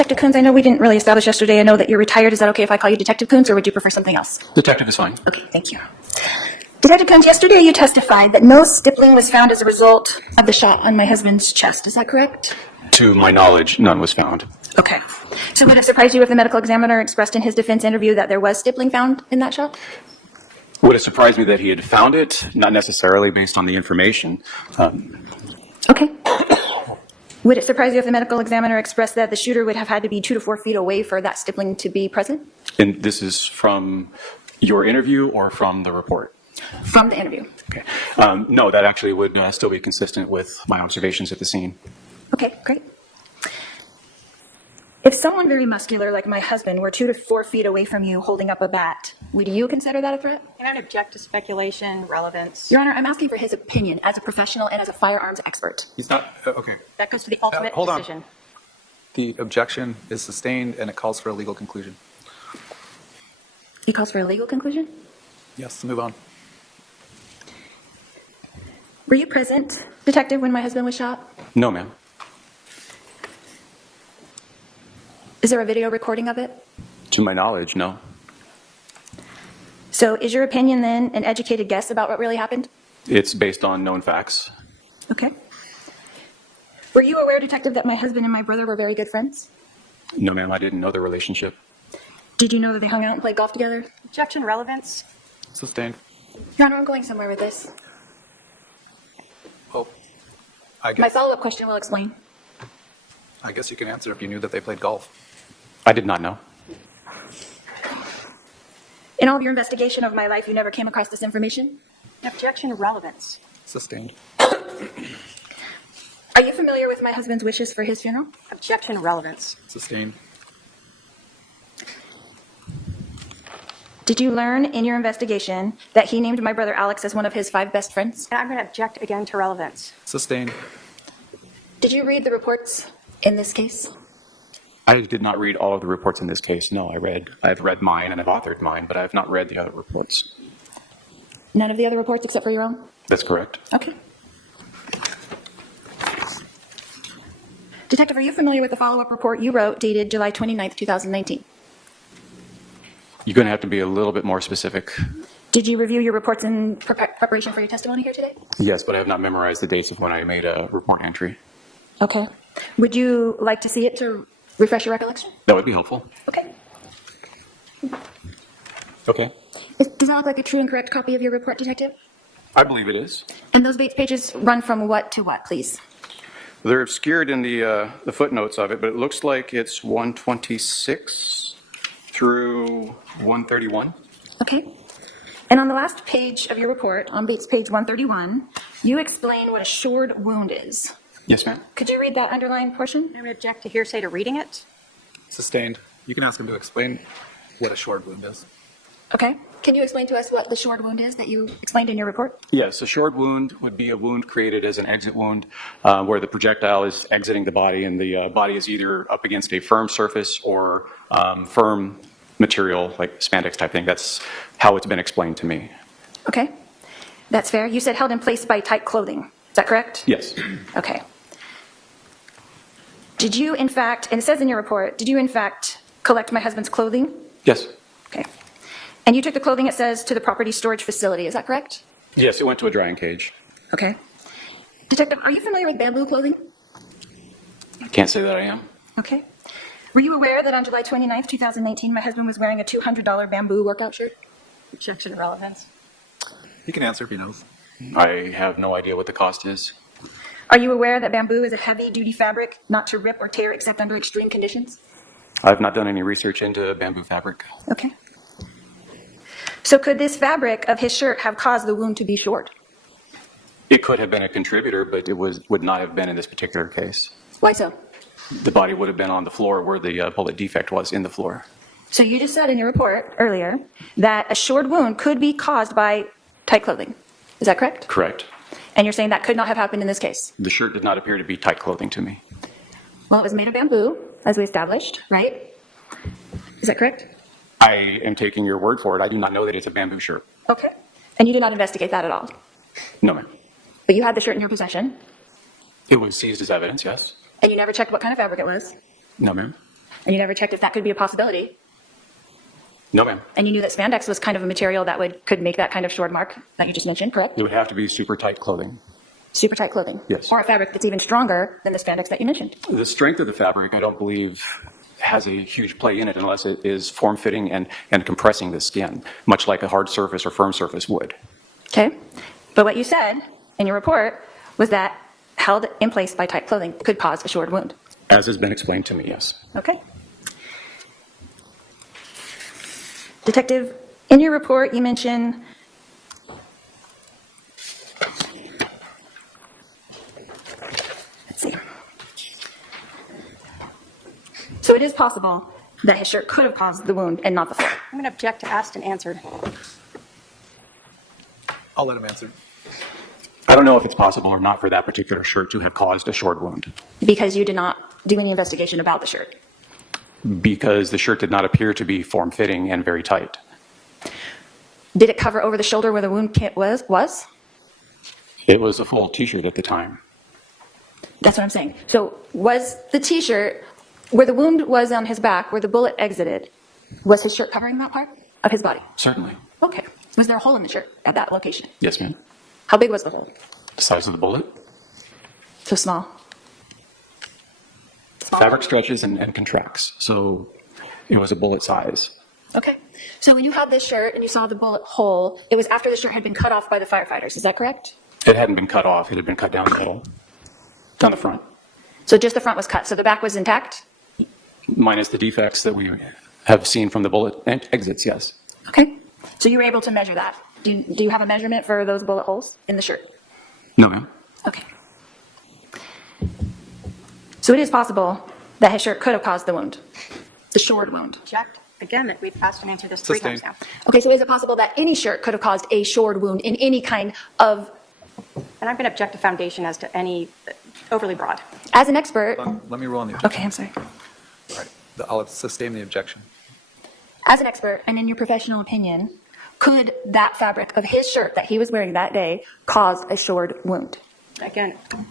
Detective Coons, I know we didn't really establish yesterday. I know that you're retired. Is that okay if I call you Detective Coons, or would you prefer something else? Detective is fine. Okay, thank you. Detective Coons, yesterday you testified that no stippling was found as a result of the shot on my husband's chest. Is that correct? To my knowledge, none was found. Okay. So would it surprise you if the medical examiner expressed in his defense interview that there was stippling found in that shot? Would it surprise me that he had found it? Not necessarily based on the information. Okay. Would it surprise you if the medical examiner expressed that the shooter would have had to be 2 to 4 feet away for that stippling to be present? And this is from your interview or from the report? From the interview. Okay. No, that actually would still be consistent with my observations at the scene. Okay, great. If someone very muscular like my husband were 2 to 4 feet away from you holding up a bat, would you consider that a threat? Can I object to speculation, relevance? Your Honor, I'm asking for his opinion as a professional and as a firearms expert. He's not, okay. That goes to the ultimate Hold on. decision. The objection is sustained and it calls for a legal conclusion. He calls for a legal conclusion? Yes, move on. Were you present, Detective, when my husband was shot? No, ma'am. Is there a video recording of it? To my knowledge, no. So is your opinion then an educated guess about what really happened? It's based on known facts. Okay. Were you aware, Detective, that my husband and my brother were very good friends? No, ma'am, I didn't know the relationship. Did you know that they hung out and played golf together? Objection, relevance? Sustained. Your Honor, I'm going somewhere with this. Well, I My guess, follow-up question will explain. I guess you can answer if you knew that they played golf. I did not know. In all of your investigation of my life, you never came across this information? Objection, relevance? Sustained. Are you familiar with my husband's wishes for his funeral? Objection, relevance? Sustained. Did you learn in your investigation that he named my brother Alex as one of his 5 best friends? And I'm going to object again to relevance. Sustained. Did you read the reports in this case? I did not read all of the reports in this case. No, I've read mine and I've authored mine, but I have not read the other reports. None of the other reports except for your own? That's correct. Okay. Detective, are you familiar with the follow-up report you wrote dated July 29th, 2019? You're going to have to be a little bit more specific. Did you review your reports in preparation for your testimony here today? Yes, but I have not memorized the dates of when I made a report entry. Okay. Would you like to see it to refresh your recollection? That would be helpful. Okay. Okay. Does that look like a true and correct copy of your report, Detective? I believe it is. And those pages run from what to what, please? They're obscured in the footnotes of it, but it looks like it's 126 through 131. Okay. And on the last page of your report, on Bates page 131, you explain what a shored wound is. Yes, ma'am. Could you read that underlined portion? I'm going to object to hearsay to reading it. Sustained. You can ask him to explain what a short wound is. Okay. Can you explain to us what the shored wound is that you explained in your report? Yes, a short wound would be a wound created as an exit wound where the projectile is exiting the body and the body is either up against a firm surface or firm material, like spandex type thing. That's how it's been explained to me. Okay. That's fair. You said held in place by tight clothing. Is that correct? Yes. Okay. Did you, in fact, and it says in your report, did you, in fact, collect my husband's clothing? Yes. Okay. And you took the clothing, it says, to the property storage facility. Is that correct? Yes, it went to a drying cage. Okay. Detective, are you familiar with bamboo clothing? I can't say that I am. Okay. Were you aware that on July 29th, 2019, my husband was wearing a $200 bamboo workout shirt? Objection, relevance? He can answer if he knows. I have no idea what the cost is. Are you aware that bamboo is a heavy-duty fabric, not to rip or tear except under extreme conditions? I've not done any research into bamboo fabric. Okay. So could this fabric of his shirt have caused the wound to be short? It could have been a contributor, but it would not have been in this particular case. Why so? The body would have been on the floor where the bullet defect was in the floor. So you just said in your report earlier that a short wound could be caused by tight clothing. Is that correct? Correct. And you're saying that could not have happened in this case? The shirt did not appear to be tight clothing to me. Well, it was made of bamboo, as we established, right? Is that correct? I am taking your word for it. I do not know that it's a bamboo shirt. Okay. And you did not investigate that at all? No, ma'am. But you had the shirt in your possession, It was seized as evidence, yes. and you never checked what kind of fabric it was? No, ma'am. And you never checked if that could be a possibility. No, ma'am. And you knew that spandex was kind of a material that could make that kind of short mark that you just mentioned, correct? It would have to be super tight clothing. Super tight clothing. Yes. Or a fabric that's even stronger than the spandex that you mentioned. The strength of the fabric, I don't believe, has a huge play in it unless it is form-fitting and compressing the skin, much like a hard surface or firm surface would. Okay. But what you said in your report was that held in place by tight clothing could cause a short wound. As has been explained to me, yes. Okay. Detective, in your report, you mention let's see. So it is possible that his shirt could have caused the wound and not the floor. I'm going to object to asked and answered. I'll let him answer. I don't know if it's possible or not for that particular shirt to have caused a short wound, Because you did not do any investigation about the shirt. because the shirt did not appear to be form-fitting and very tight. Did it cover over the shoulder where the wound kit was? It was a full T-shirt at the time. That's what I'm saying. So was the T-shirt, where the wound was on his back, where the bullet exited, was his shirt covering that part of his body? Certainly. Okay. Was there a hole in the shirt at that location? Yes, ma'am. How big was the hole? The size of the bullet. So small. Small. Fabric stretches and contracts, so it was a bullet size. Okay. So when you had this shirt and you saw the bullet hole, it was after the shirt had been cut off by the firefighters. Is that correct? It hadn't been cut off. It had been cut down the middle, down the front, So just the front was cut. So the back was intact? minus the defects that we have seen from the bullet exits, yes. Okay. So you were able to measure that. Do you have a measurement for those bullet holes in the shirt? No, ma'am. Okay. So it is possible that his shirt could have caused the wound, the short wound. Object again that we've asked and answered this 3 times now. Sustained. Okay, so is it possible that any shirt could have caused a short wound in any kind of, And I'm going to object to foundation as to any overly broad. as an expert? Let me roll on the objection. Okay, I'm sorry. All right. I'll sustain the objection. As an expert, and in your professional opinion, could that fabric of his shirt that he was wearing that day cause a short wound? Again, I'm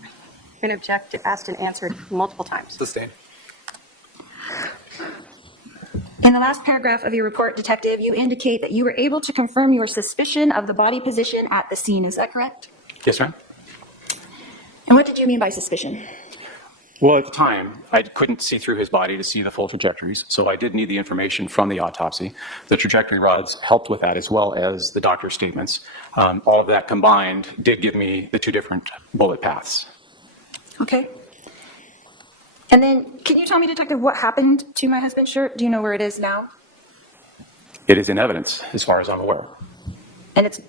going to object to asked and answered multiple times. Sustain. In the last paragraph of your report, Detective, you indicate that you were able to confirm your suspicion of the body position at the scene. Is that correct? Yes, ma'am. And what did you mean by suspicion? Well, at the time, I couldn't see through his body to see the full trajectories, so I did need the information from the autopsy. The trajectory rods helped with that, as well as the doctor's statements. All of that combined did give me the 2 different bullet paths. Okay. And then, can you tell me, Detective, what happened to my husband's shirt? Do you know where it is now? It is in evidence, as far as I'm aware. And it's,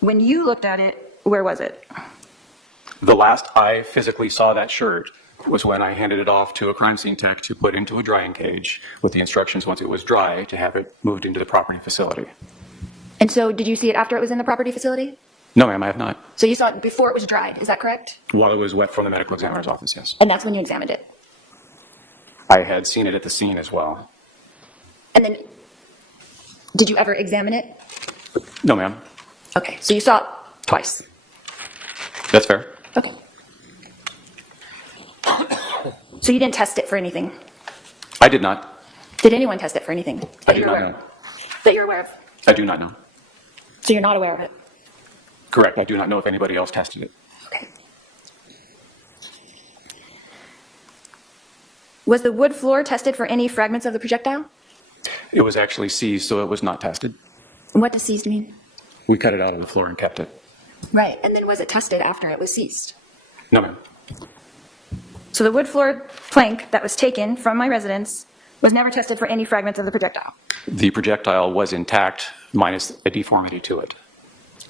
when you looked at it, where was it? The last I physically saw that shirt was when I handed it off to a crime scene tech to put into a drying cage with the instructions, once it was dry, to have it moved into the property facility. And so, did you see it after it was in the property facility? No, ma'am, I have not. So you saw it before it was dried, is that correct? While it was wet from the medical examiner's office, yes. And that's when you examined it? I had seen it at the scene as well. And then, did you ever examine it? No, ma'am. Okay, so you saw it twice. That's fair. Okay. So you didn't test it for anything? I did not. Did anyone test it for anything? I do not know. That you're aware of? I do not know. So you're not aware of it? Correct. I do not know if anybody else tested it. Okay. Was the wood floor tested for any fragments of the projectile? It was actually seized, so it was not tested. And what does seized mean? We cut it out of the floor and kept it. Right. And then was it tested after it was seized? No, ma'am. So the wood floor plank that was taken from my residence was never tested for any fragments of the projectile? The projectile was intact, minus a deformity to it.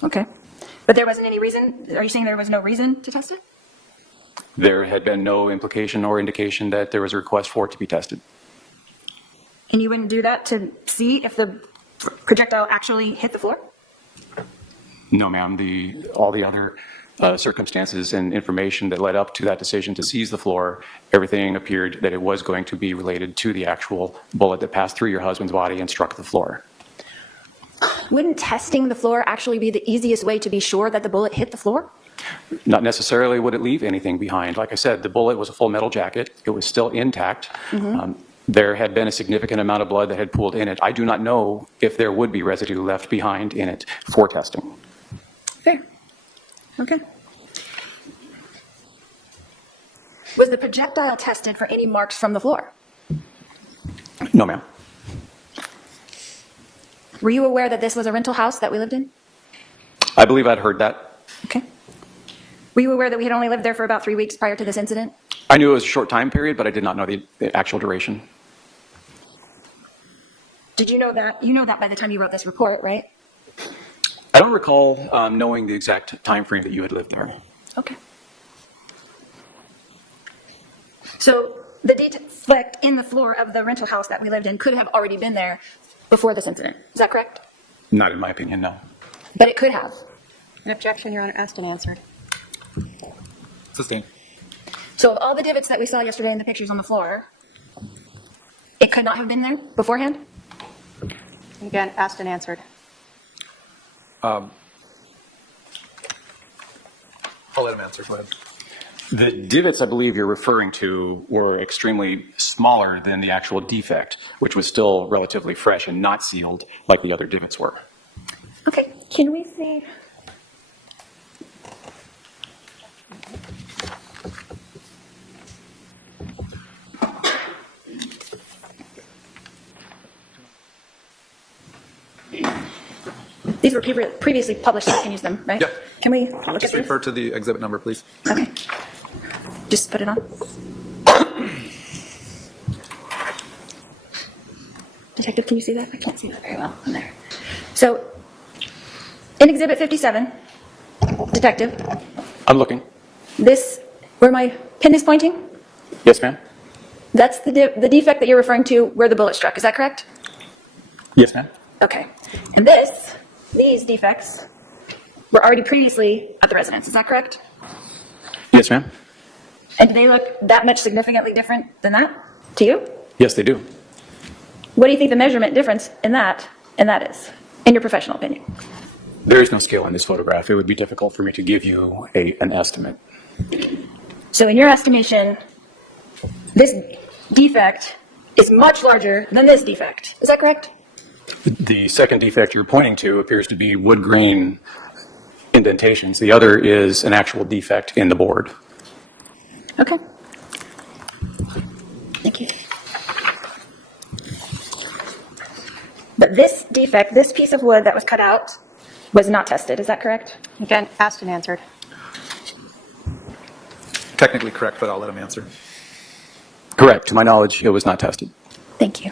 Okay. But there wasn't any reason, are you saying there was no reason to test it? There had been no implication or indication that there was a request for it to be tested. And you wouldn't do that to see if the projectile actually hit the floor? No, ma'am. All the other circumstances and information that led up to that decision to seize the floor, everything appeared that it was going to be related to the actual bullet that passed through your husband's body and struck the floor. Wouldn't testing the floor actually be the easiest way to be sure that the bullet hit the floor? Not necessarily would it leave anything behind. Like I said, the bullet was a full metal jacket. It was still intact. There had been a significant amount of blood that had pooled in it. I do not know if there would be residue left behind in it for testing. Fair. Okay. Was the projectile tested for any marks from the floor? No, ma'am. Were you aware that this was a rental house that we lived in? I believe I'd heard that. Okay. Were you aware that we had only lived there for about 3 weeks prior to this incident? I knew it was a short time period, but I did not know the actual duration. Did you know that? You know that by the time you wrote this report, right? I don't recall knowing the exact time frame that you had lived there. Okay. So the defect in the floor of the rental house that we lived in could have already been there before this incident. Is that correct? Not in my opinion, no. But it could have. An objection, Your Honor, asked and answered. Sustained. So of all the divots that we saw yesterday in the pictures on the floor, it could not have been there beforehand? And again, asked and answered. I'll let him answer. Go ahead. The divots I believe you're referring to were extremely smaller than the actual defect, which was still relatively fresh and not sealed like the other divots were. Okay, can we see? These were previously published, so we can use them, right? Yep. Can we look at Just this? refer to the exhibit number, please. Okay. Just put it on. Detective, can you see that? I can't see that very well on there. So, in Exhibit 57, Detective, I'm looking. this, where my pin is pointing, Yes, ma'am? that's the defect that you're referring to where the bullet struck. Is that correct? Yes, ma'am? Okay. And these defects were already previously at the residence. Is that correct? Yes, ma'am? And do they look that much significantly different than that to you? Yes, they do. What do you think the measurement difference in that is, in your professional opinion? There is no scale in this photograph. It would be difficult for me to give you an estimate. So in your estimation, this defect is much larger than this defect. Is that correct? The second defect you're pointing to appears to be wood grain indentations. The other is an actual defect in the board. Okay. Thank you. But this defect, this piece of wood that was cut out, was not tested. Is that correct? Again, asked and answered. Technically correct, but I'll let him answer. Correct. To my knowledge, it was not tested. Thank you.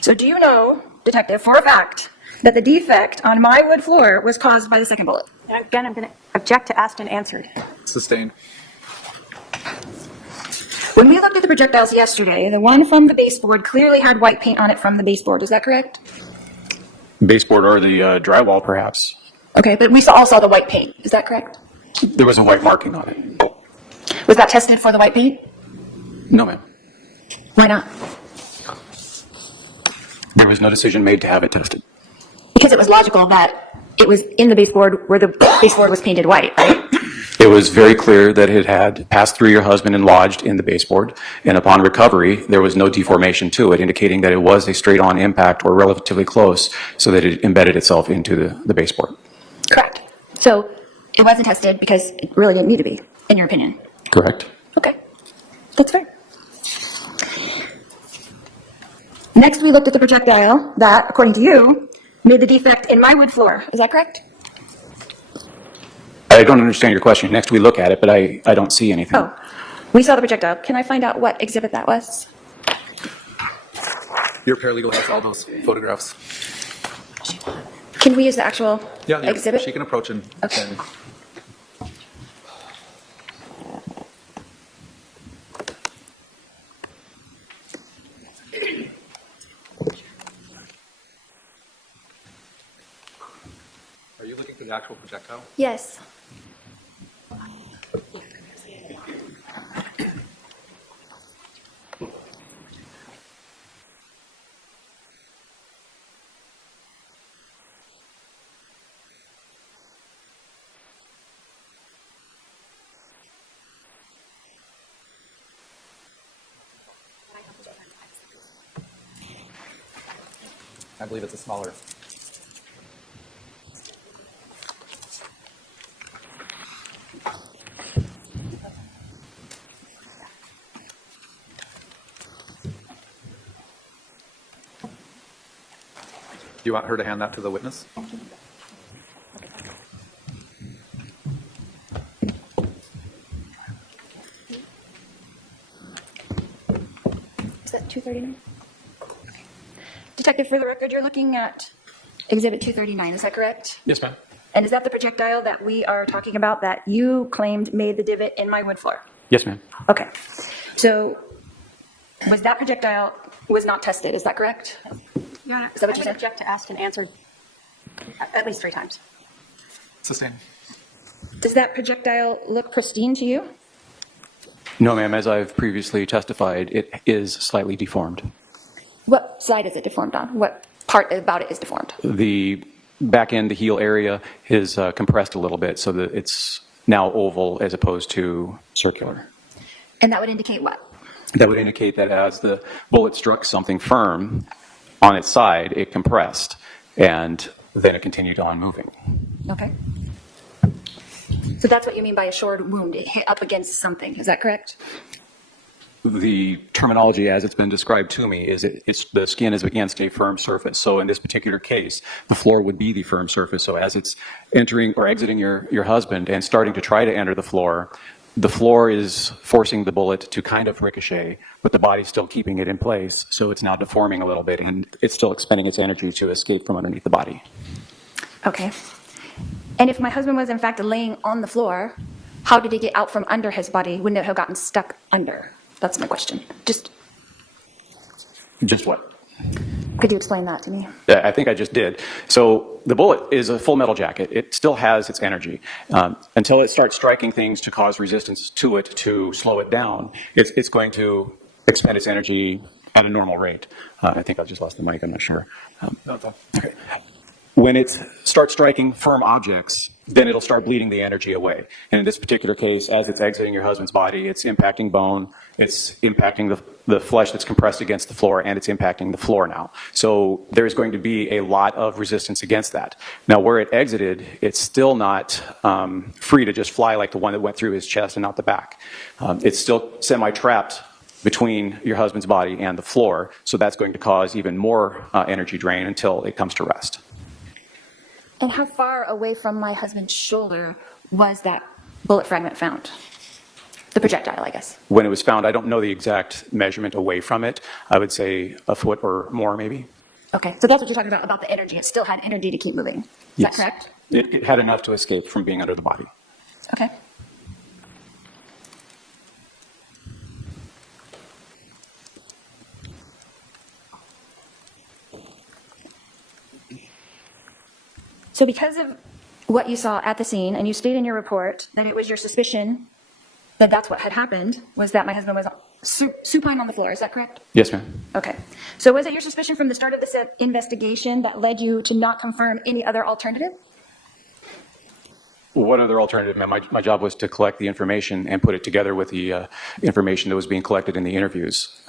So do you know, Detective, for a fact, that the defect on my wood floor was caused by the second bullet? And again, I'm going to object to asked and answered. Sustained. When we looked at the projectiles yesterday, the one from the baseboard clearly had white paint on it from the baseboard. Is that correct? Baseboard or the drywall, perhaps. Okay, but we all saw the white paint. Is that correct? There was a white marking on it. Was that tested for the white paint? No, ma'am. Why not? There was no decision made to have it tested. Because it was logical that it was in the baseboard where the baseboard was painted white, right? It was very clear that it had passed through your husband and lodged in the baseboard, and upon recovery, there was no deformation to it, indicating that it was a straight-on impact or relatively close, so that it embedded itself into the baseboard. Correct. So it wasn't tested because it really didn't need to be, in your opinion. Correct. Okay, that's fair. Next, we looked at the projectile that, according to you, made the defect in my wood floor. Is that correct? I don't understand your question. Next, we look at it, but I don't see anything. Oh, we saw the projectile. Can I find out what exhibit that was? Your paralegal has all those photographs. Can we use the actual exhibit? She can approach and. Okay. and Are you looking for the actual projectile? Yes. I believe it's a smaller. Do you want her to hand that to the witness? Is that 239? Detective, for the record, you're looking at Exhibit 239, is that correct? Yes, ma'am. And is that the projectile that we are talking about that you claimed made the divot in my wood floor? Yes, ma'am. Okay. So was that projectile was not tested, is that correct? Your Honor, Is that what I you would said? object to asked and answered at least 3 times. Sustained. Does that projectile look pristine to you? No, ma'am. As I've previously testified, it is slightly deformed. What side is it deformed on? What part about it is deformed? The back end, the heel area, is compressed a little bit so that it's now oval as opposed to circular. And that would indicate what? That would indicate that as the bullet struck something firm on its side, it compressed, and then it continued on moving. Okay. So that's what you mean by a shored wound. It hit up against something. Is that correct? The terminology as it's been described to me is it's the skin is against a firm surface. So in this particular case, the floor would be the firm surface. So as it's entering or exiting your husband and starting to try to enter the floor is forcing the bullet to kind of ricochet, but the body's still keeping it in place. So it's now deforming a little bit, and it's still expending its energy to escape from underneath the body. Okay. And if my husband was in fact laying on the floor, how did he get out from under his body? Wouldn't it have gotten stuck under? That's my question. Just what? Could you explain that to me? I think I just did. So the bullet is a full metal jacket. It still has its energy. Until it starts striking things to cause resistance to it, to slow it down, it's going to expend its energy at a normal rate. I think I just lost the mic. I'm not sure. No, it's all. Okay. When it starts striking firm objects, then it'll start bleeding the energy away. And in this particular case, as it's exiting your husband's body, it's impacting bone, it's impacting the flesh that's compressed against the floor, and it's impacting the floor now. So there's going to be a lot of resistance against that. Now, where it exited, it's still not free to just fly like the one that went through his chest and out the back. It's still semi-trapped between your husband's body and the floor, so that's going to cause even more energy drain until it comes to rest. And how far away from my husband's shoulder was that bullet fragment found? The projectile, I guess. When it was found, I don't know the exact measurement away from it. I would say a foot or more, maybe. Okay, so that's what you're talking about the energy. It still had energy to keep moving. Is Yes. that correct? It had enough to escape from being under the body. Okay. So because of what you saw at the scene, and you state in your report that it was your suspicion that that's what had happened, was that my husband was supine on the floor, is that correct? Yes, ma'am. Okay. So was it your suspicion from the start of this investigation that led you to not confirm any other alternative? What other alternative, ma'am? My job was to collect the information and put it together with the information that was being collected in the interviews.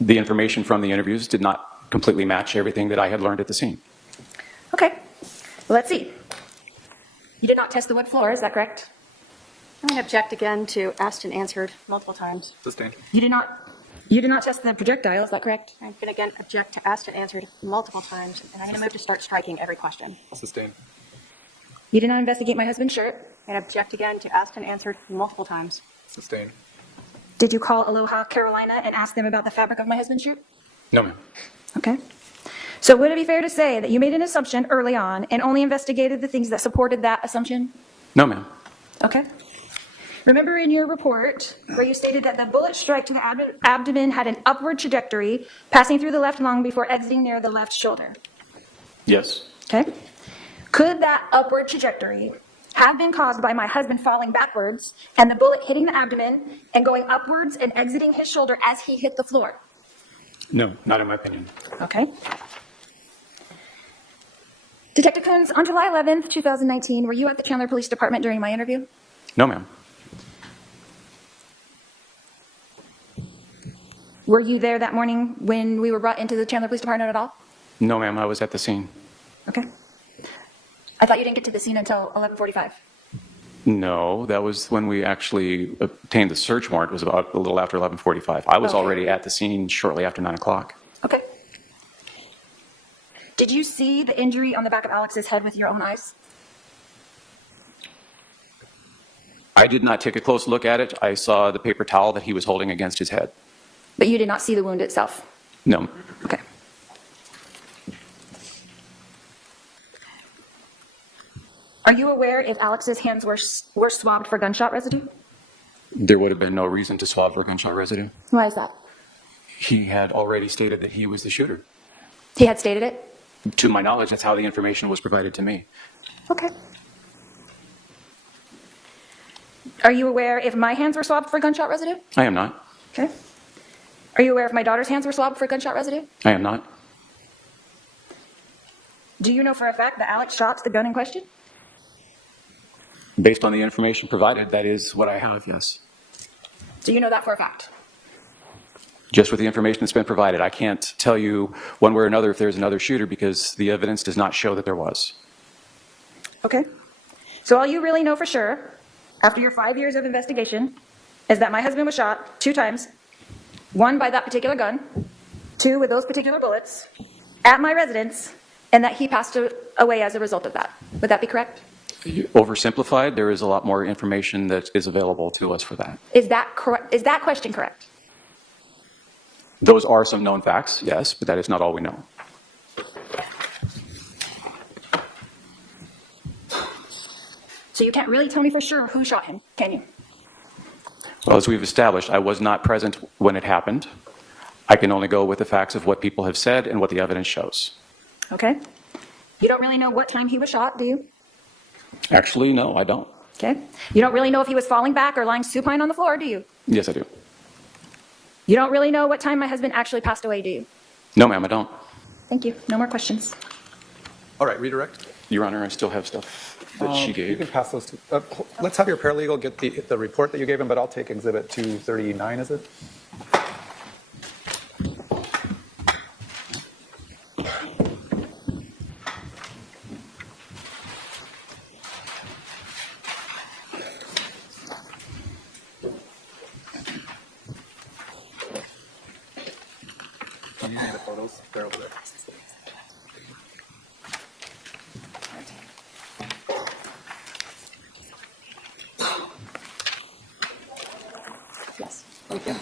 The information from the interviews did not completely match everything that I had learned at the scene. Okay. Well, let's see. You did not test the wood floor, is that correct? I'm going to object again to asked and answered multiple times. Sustained. You did not test the projectile, is that correct? I'm going to again object to asked and answered multiple times, and I'm going to move to start striking every question. Sustained. You did not investigate my husband's shirt. And object again to asked and answered multiple times. Sustained. Did you call Aloha, Carolina, and ask them about the fabric of my husband's shirt? No, ma'am. Okay. So would it be fair to say that you made an assumption early on and only investigated the things that supported that assumption? No, ma'am. Okay. Remember in your report where you stated that the bullet strike to the abdomen had an upward trajectory, passing through the left lung before exiting near the left shoulder? Yes. Okay. Could that upward trajectory have been caused by my husband falling backwards and the bullet hitting the abdomen and going upwards and exiting his shoulder as he hit the floor? No, not in my opinion. Okay. Detective Coons, on July 11th, 2019, were you at the Chandler Police Department during my interview? No, ma'am. Were you there that morning when we were brought into the Chandler Police Department at all? No, ma'am, I was at the scene. Okay. I thought you didn't get to the scene until 11:45. No, that was when we actually obtained the search warrant. It was about a little after 11:45. I was Okay. already at the scene shortly after 9 o'clock. Okay. Did you see the injury on the back of Alex's head with your own eyes? I did not take a close look at it. I saw the paper towel that he was holding against his head. But you did not see the wound itself? No. Okay. Are you aware if Alex's hands were swabbed for gunshot residue? There would have been no reason to swab for gunshot residue. Why is that? He had already stated that he was the shooter. He had stated it? To my knowledge, that's how the information was provided to me. Okay. Are you aware if my hands were swabbed for gunshot residue? I am not. Okay. Are you aware if my daughter's hands were swabbed for gunshot residue? I am not. Do you know for a fact that Alex shot the gun in question? Based on the information provided, that is what I have, yes. Do you know that for a fact? Just with the information that's been provided, I can't tell you one way or another if there's another shooter because the evidence does not show that there was. Okay. So all you really know for sure, after your 5 years of investigation, is that my husband was shot 2 times, 1 by that particular gun, 2 with those particular bullets, at my residence, and that he passed away as a result of that. Would that be correct? Oversimplified, there is a lot more information that is available to us for that. Is that correct? Is that question correct? Those are some known facts, yes, but that is not all we know. So you can't really tell me for sure who shot him, can you? Well, as we've established, I was not present when it happened. I can only go with the facts of what people have said and what the evidence shows. Okay. You don't really know what time he was shot, do you? Actually, no, I don't. Okay. You don't really know if he was falling back or lying supine on the floor, do you? Yes, I do. You don't really know what time my husband actually passed away, do you? No, ma'am, I don't. Thank you. No more questions. All right, redirect. Your Honor, I still have stuff that she You gave. can pass those to, let's have your paralegal get the report that you gave him, but I'll take exhibit 239, is it? You need the photos, they're over there. Yes, thank you.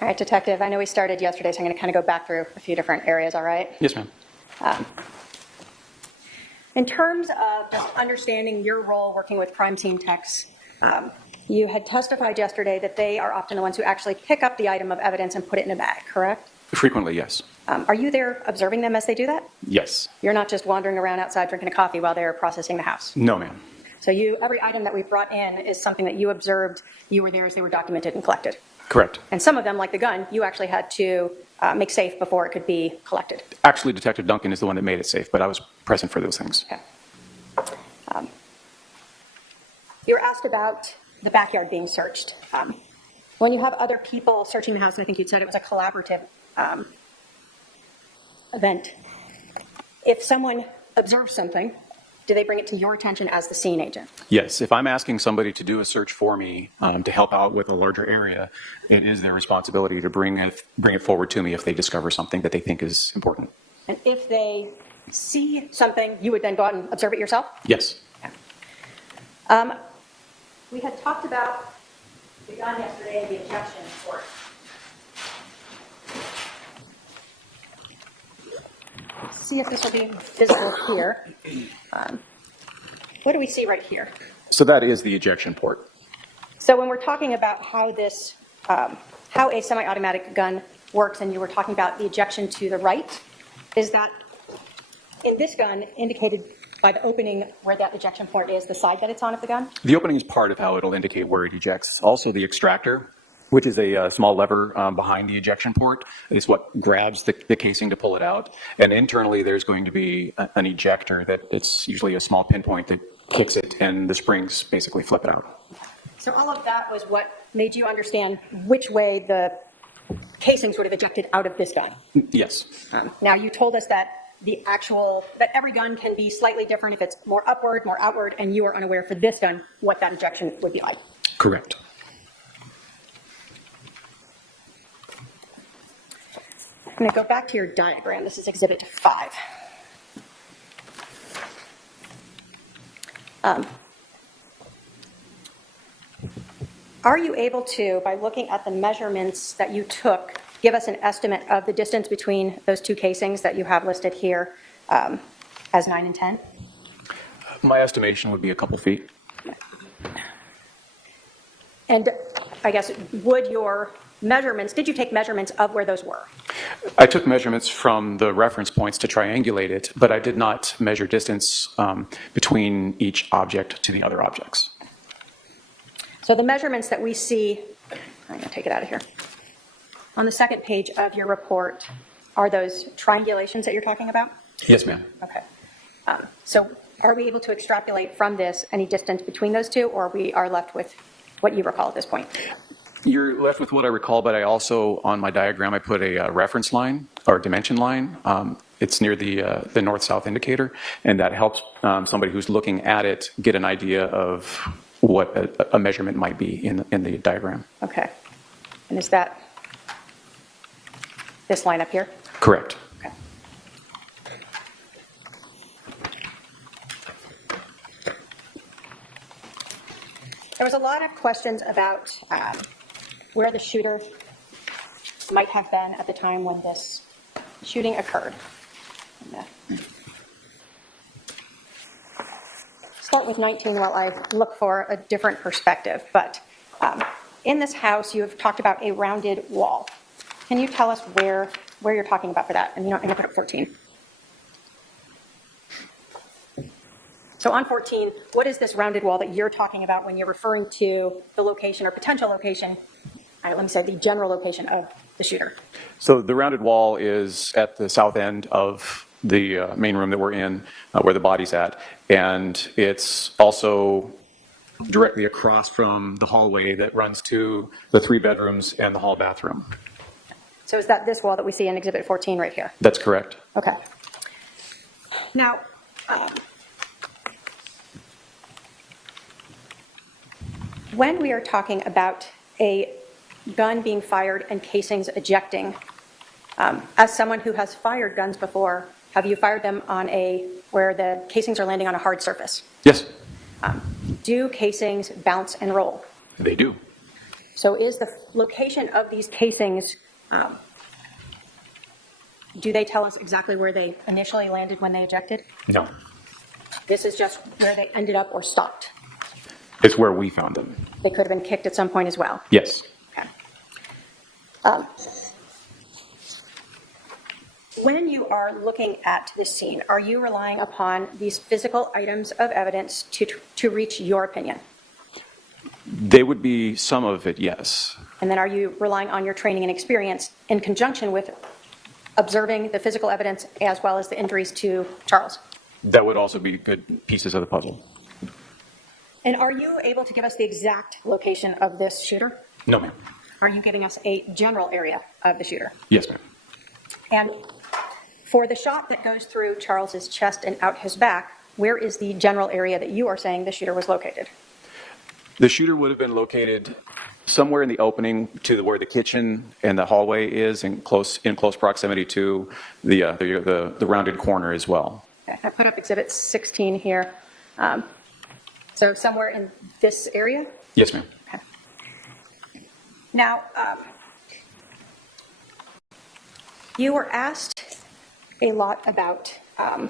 All right, Detective, I know we started yesterday, so I'm going to kind of go back through a few different areas, all right? Yes, ma'am. In terms of just understanding your role working with crime scene techs, you had testified yesterday that they are often the ones who actually pick up the item of evidence and put it in a bag, correct? Frequently, yes. Are you there observing them as they do that? Yes. You're not just wandering around outside drinking a coffee while they're processing the house? No, ma'am. So every item that we brought in is something that you observed, you were there as they were documented and collected. Correct. And some of them, like the gun, you actually had to make safe before it could be collected. Actually, Detective Duncan is the one that made it safe, but I was present for those things. Okay. You were asked about the backyard being searched. When you have other people searching the house, and I think you'd said it was a collaborative event, if someone observes something, do they bring it to your attention as the scene agent? Yes, if I'm asking somebody to do a search for me to help out with a larger area, it is their responsibility to bring it forward to me if they discover something that they think is important. And if they see something, you would then go out and observe it yourself? Yes. We had talked about the gun yesterday and the ejection port. See if this will be visible here. What do we see right here? So that is the ejection port. So when we're talking about how this, how a semi-automatic gun works, and you were talking about the ejection to the right, is that in this gun indicated by the opening where that ejection port is, the side that it's on of the gun? The opening is part of how it'll indicate where it ejects. Also, the extractor, which is a small lever behind the ejection port, is what grabs the casing to pull it out. And internally, there's going to be an ejector that it's usually a small pinpoint that kicks it, and the springs basically flip it out. So all of that was what made you understand which way the casings would have ejected out of this gun. Yes. Now, you told us that that every gun can be slightly different if it's more upward, more outward, and you are unaware for this gun what that ejection would be like. Correct. I'm going to go back to your diagram. This is Exhibit 5. Are you able to, by looking at the measurements that you took, give us an estimate of the distance between those two casings that you have listed here as 9 and 10? My estimation would be a couple feet. And I guess, would your measurements, did you take measurements of where those were? I took measurements from the reference points to triangulate it, but I did not measure distance between each object to the other objects. So the measurements that we see, I'm going to take it out of here, on the second page of your report, are those triangulations that you're talking about? Yes, ma'am. Okay. So are we able to extrapolate from this any distance between those two, or we are left with what you recall at this point? You're left with what I recall, but I also, on my diagram, I put a reference line or dimension line. It's near the north-south indicator, and that helps somebody who's looking at it get an idea of what a measurement might be in the diagram. Okay. And is that this line up here? Correct. Okay. There was a lot of questions about where the shooter might have been at the time when this shooting occurred. Start with 19 while I look for a different perspective. But in this house, you have talked about a rounded wall. Can you tell us where you're talking about for that? And you don't need to put up 14. So on 14, what is this rounded wall that you're talking about when you're referring to the location or potential location, let me say the general location of the shooter? So the rounded wall is at the south end of the main room that we're in, where the body's at. And it's also directly across from the hallway that runs to the 3 bedrooms and the hall bathroom. So is that this wall that we see in Exhibit 14 right here? That's correct. Okay. Now, when we are talking about a gun being fired and casings ejecting, as someone who has fired guns before, have you fired them on where the casings are landing on a hard surface? Yes, Do casings bounce and roll? they do. So is the location of these casings, do they tell us exactly where they initially landed when they ejected? No. This is just where they ended up or stopped. It's where we found them. They could have been kicked at some point as well. Yes. Okay. When you are looking at this scene, are you relying upon these physical items of evidence to reach your opinion? They would be some of it, yes. And then are you relying on your training and experience in conjunction with observing the physical evidence as well as the injuries to Charles? That would also be good pieces of the puzzle. And are you able to give us the exact location of this shooter? No, ma'am. Are you giving us a general area of the shooter? Yes, ma'am. And for the shot that goes through Charles's chest and out his back, where is the general area that you are saying the shooter was located? The shooter would have been located somewhere in the opening to where the kitchen and the hallway is, in close proximity to the rounded corner as well. Okay, I put up Exhibit 16 here. So somewhere in this area? Yes, ma'am. Okay. Now, you were asked a lot about the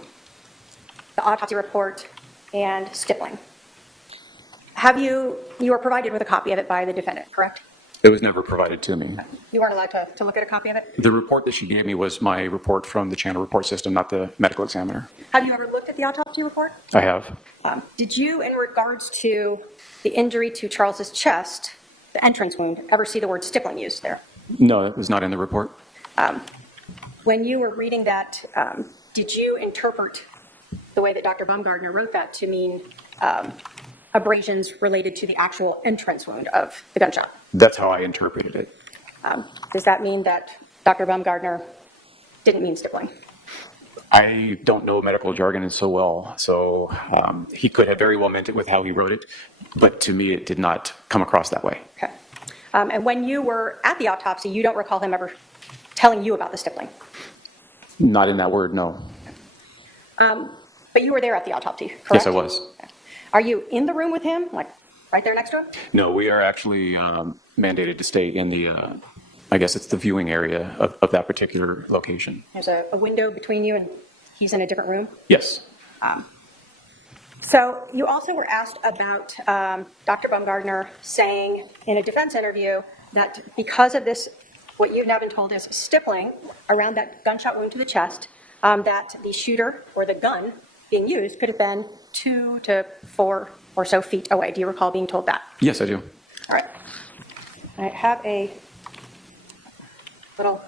autopsy report and stippling. You were provided with a copy of it by the defendant, correct? It was never provided to me. You weren't allowed to look at a copy of it? The report that she gave me was my report from the channel report system, not the medical examiner. Have you ever looked at the autopsy report? I have. Did you, in regards to the injury to Charles's chest, the entrance wound, ever see the word stippling used there? No, it was not in the report. When you were reading that, did you interpret the way that Dr. Baumgartner wrote that to mean abrasions related to the actual entrance wound of the gunshot? That's how I interpreted it. Does that mean that Dr. Baumgartner didn't mean stippling? I don't know medical jargon so well, so he could have very well meant it with how he wrote it, but to me it did not come across that way. Okay. And when you were at the autopsy, you don't recall him ever telling you about the stippling? Not in that word, no. But you were there at the autopsy, correct? Yes, I was. Okay. Are you in the room with him, like right there next to him? No, we are actually mandated to stay in the, I guess it's the viewing area of that particular location. There's a window between you and he's in a different room? Yes. So you also were asked about Dr. Baumgartner saying in a defense interview that because of this, what you've now been told is stippling around that gunshot wound to the chest, that the shooter or the gun being used could have been 2 to 4 or so feet away. Do you recall being told that? Yes, I do. All right. I have a little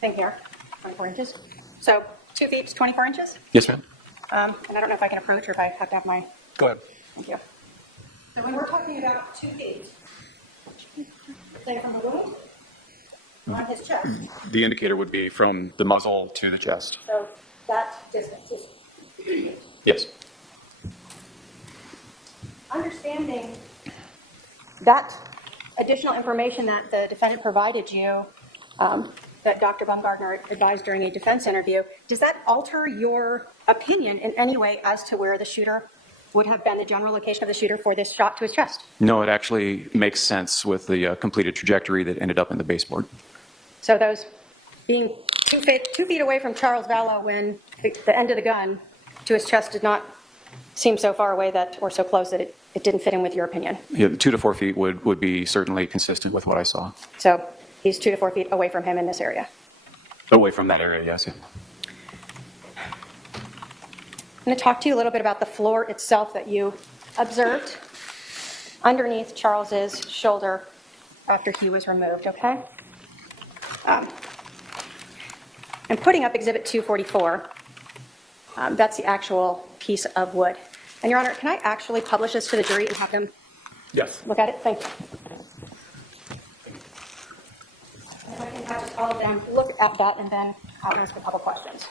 thing here, 24 inches. So 2 feet is 24 inches? Yes, ma'am. And I don't know if I can approach or if I have to have my, Go ahead. thank you. So when we're talking about 2 feet, say from the wound on his chest, The indicator would be from the muzzle to the chest. so that distance is 2 feet. Yes. Understanding that additional information that the defendant provided you, that Dr. Baumgartner advised during a defense interview, does that alter your opinion in any way as to where the shooter would have been, the general location of the shooter for this shot to his chest? No, it actually makes sense with the completed trajectory that ended up in the baseboard. So those being 2 feet away from Charles Vallow when the end of the gun to his chest did not seem so far away that, or so close that it didn't fit in with your opinion. Yeah, 2 to 4 feet would be certainly consistent with what I saw. So he's 2 to 4 feet away from him in this area. Away from that area, yes. Yeah. I'm going to talk to you a little bit about the floor itself that you observed underneath Charles's shoulder after he was removed, okay? I'm putting up Exhibit 244. That's the actual piece of wood. And, Your Honor, can I actually publish this to the jury and have them Yes. look at it? Thank you. If I can have just all of them look at that and then I'll ask a couple questions.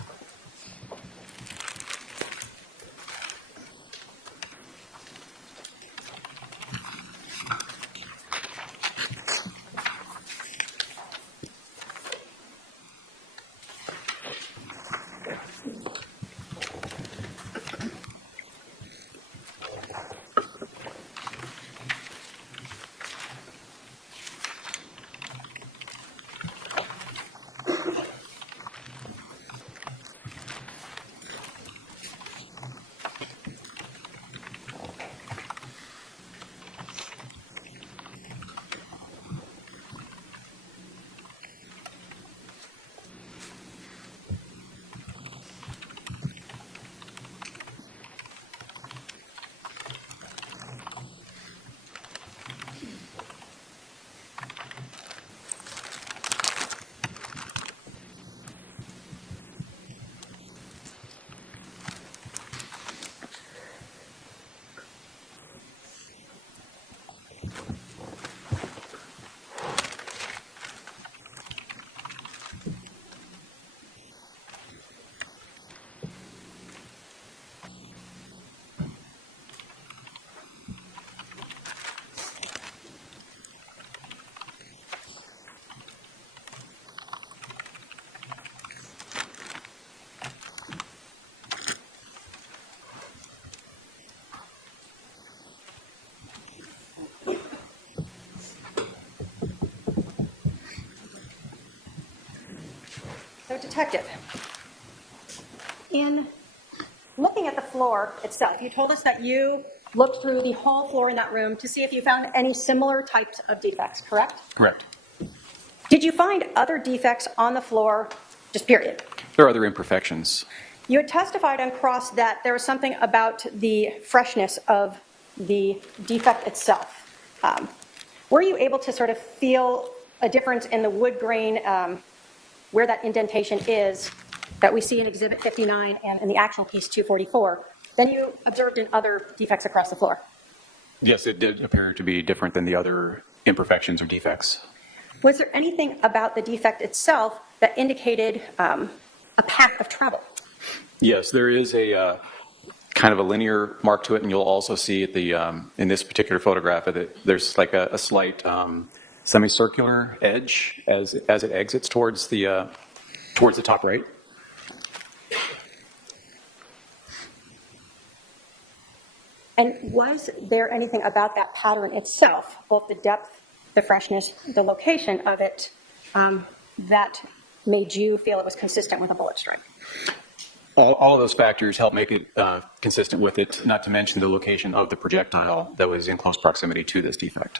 So, Detective, in looking at the floor itself, you told us that you looked through the whole floor in that room to see if you found any similar types of defects, correct? Correct. Did you find other defects on the floor, just period? There are other imperfections. You had testified on cross that there was something about the freshness of the defect itself. Were you able to sort of feel a difference in the wood grain where that indentation is that we see in Exhibit 59 and in the actual piece 244 than you observed in other defects across the floor? Yes, it did appear to be different than the other imperfections or defects. Was there anything about the defect itself that indicated a path of travel? Yes, there is a kind of a linear mark to it, and you'll also see at the in this particular photograph that there's like a slight semicircular edge as it exits towards the top right. And was there anything about that pattern itself, both the depth, the freshness, the location of it, that made you feel it was consistent with a bullet strike? All of those factors help make it consistent with it, not to mention the location of the projectile that was in close proximity to this defect.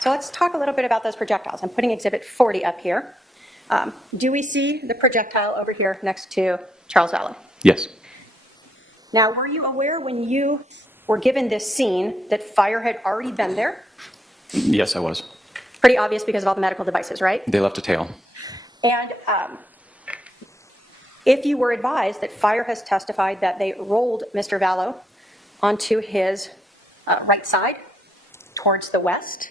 So let's talk a little bit about those projectiles. I'm putting Exhibit 40 up here. Do we see the projectile over here next to Charles Vallow? Yes. Now, were you aware when you were given this scene that fire had already been there? Yes, I was. Pretty obvious because of all the medical devices, right? They left a tail. And if you were advised that fire has testified that they rolled Mr. Vallow onto his right side towards the west,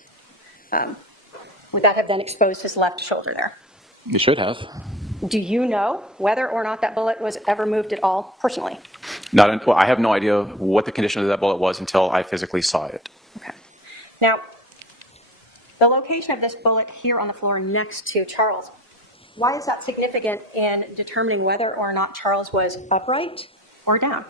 would that have then exposed his left shoulder there? You should have. Do you know whether or not that bullet was ever moved at all personally? Well, I have no idea what the condition of that bullet was until I physically saw it. Okay. Now, the location of this bullet here on the floor next to Charles, why is that significant in determining whether or not Charles was upright or down?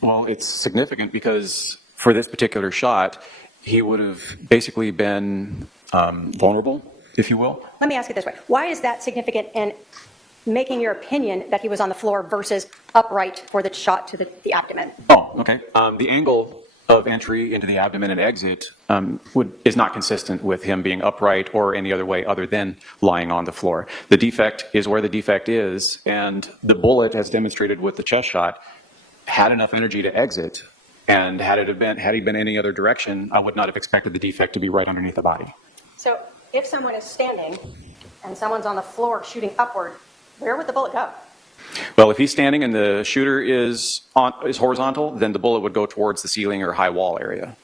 Well, it's significant because for this particular shot, he would have basically been vulnerable, if you will. Let me ask it this way. Why is that significant in making your opinion that he was on the floor versus upright for the shot to the abdomen? Oh, okay. The angle of entry into the abdomen and exit is not consistent with him being upright or any other way other than lying on the floor. The defect is where the defect is, and the bullet, as demonstrated with the chest shot, had enough energy to exit. And had he been any other direction, I would not have expected the defect to be right underneath the body. So if someone is standing and someone's on the floor shooting upward, where would the bullet go? Well, if he's standing and the shooter is horizontal, then the bullet would go towards the ceiling or high wall area.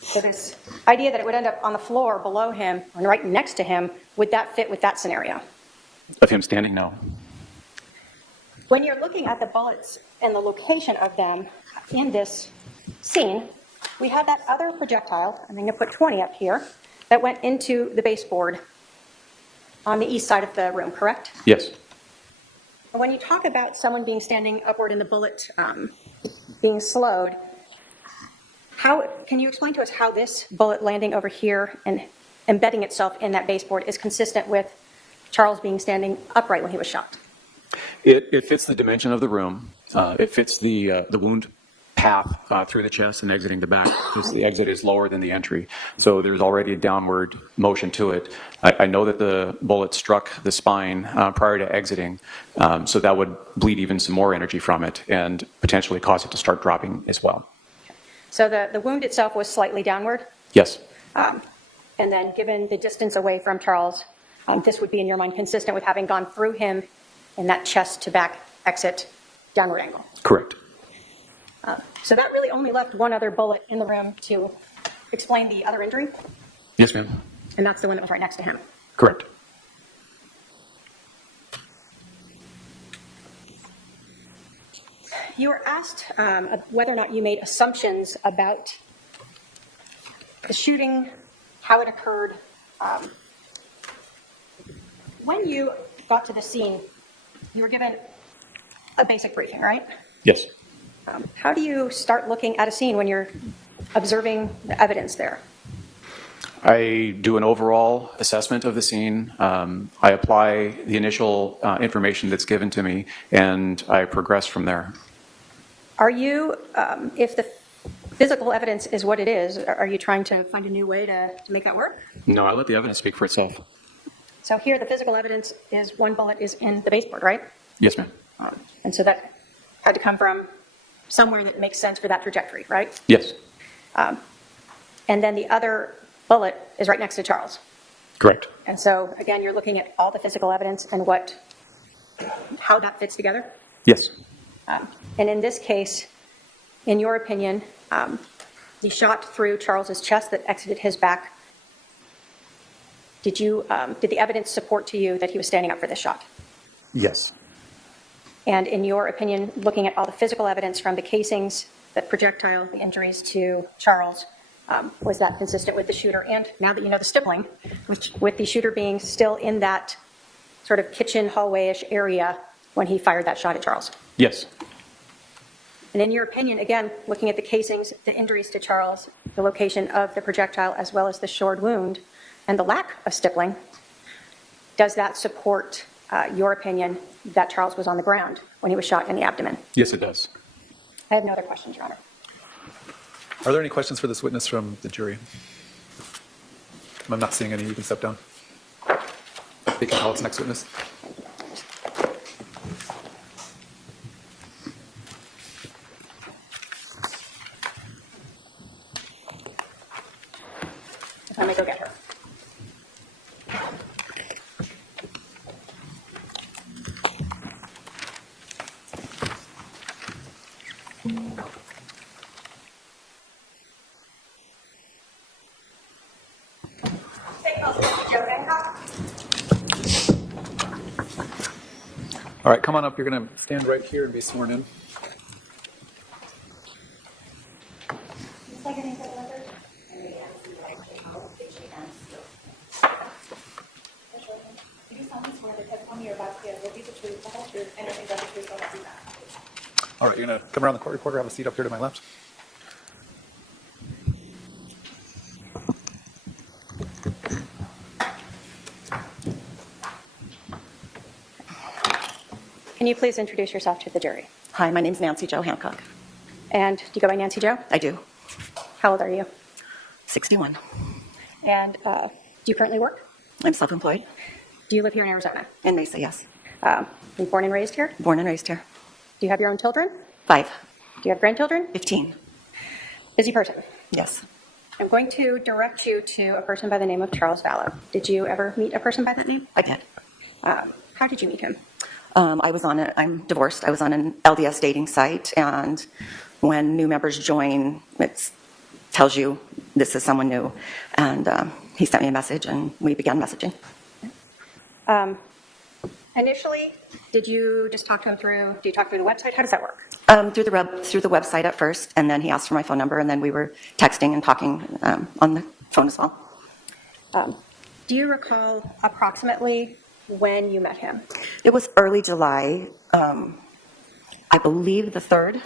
So this idea that it would end up on the floor below him and right next to him, would that fit with that scenario? Of him standing, no. When you're looking at the bullets and the location of them in this scene, we have that other projectile, I'm going to put 20 up here, that went into the baseboard on the east side of the room, correct? Yes. When you talk about someone being standing upward and the bullet being slowed, can you explain to us how this bullet landing over here and embedding itself in that baseboard is consistent with Charles being standing upright when he was shot? It fits the dimension of the room. It fits the wound path through the chest and exiting the back, because the exit is lower than the entry. So there's already a downward motion to it. I know that the bullet struck the spine prior to exiting, so that would bleed even some more energy from it and potentially cause it to start dropping as well. So the wound itself was slightly downward? Yes. And then given the distance away from Charles, this would be, in your mind, consistent with having gone through him in that chest to back exit downward angle? Correct. So that really only left one other bullet in the room to explain the other injury? Yes, ma'am. And that's the one that was right next to him? Correct. You were asked whether or not you made assumptions about the shooting, how it occurred. When you got to the scene, you were given a basic briefing, right? Yes. How do you start looking at a scene when you're observing the evidence there? I do an overall assessment of the scene. I apply the initial information that's given to me, and I progress from there. Are you, if the physical evidence is what it is, are you trying to find a new way to make that work? No, I let the evidence speak for itself. So here the physical evidence is one bullet is in the baseboard, right? Yes, ma'am. And so that had to come from somewhere that makes sense for that trajectory, right? Yes. And then the other bullet is right next to Charles. Correct. And so, again, you're looking at all the physical evidence and how that fits together. Yes. And in this case, in your opinion, the shot through Charles's chest that exited his back did the evidence support to you that he was standing up for this shot? Yes. And in your opinion, looking at all the physical evidence from the casings, the projectile, the injuries to Charles, was that consistent with the shooter? And now that you know the stippling, with the shooter being still in that sort of kitchen hallway-ish area when he fired that shot at Charles? Yes. And in your opinion, again, looking at the casings, the injuries to Charles, the location of the projectile, as well as the shored wound, and the lack of stippling, does that support your opinion that Charles was on the ground when he was shot in the abdomen? Yes, it does. I have no other questions, Your Honor. Are there any questions for this witness from the jury? I'm not seeing any. You can step down. They can call its next witness. If I may go get her. All right, come on up. You're going to stand right here and be sworn in. All right, you're going to come around the court reporter, have a seat up here to my left. Can you please introduce yourself to the jury? Hi, my name's Nancy Jo Hancock. And do you go by Nancy Jo? I do. How old are you? 61. And do you currently work? I'm self-employed. Do you live here in Arizona? In Mesa, yes. Were you born and raised here? Born and raised here. Do you have your own children? 5. Do you have grandchildren? 15. Busy person. Yes. I'm going to direct you to a person by the name of Charles Vallow. Did you ever meet a person by that name? I did. How did you meet him? I'm divorced. I was on an LDS dating site, and when new members join, it tells you this is someone new. And he sent me a message, and we began messaging. Initially, did you just talk to him do you talk through the website? How does that work? Through the website at first, and then he asked for my phone number, and then we were texting and talking on the phone as well. Do you recall approximately when you met him? It was early July, I believe the 3rd.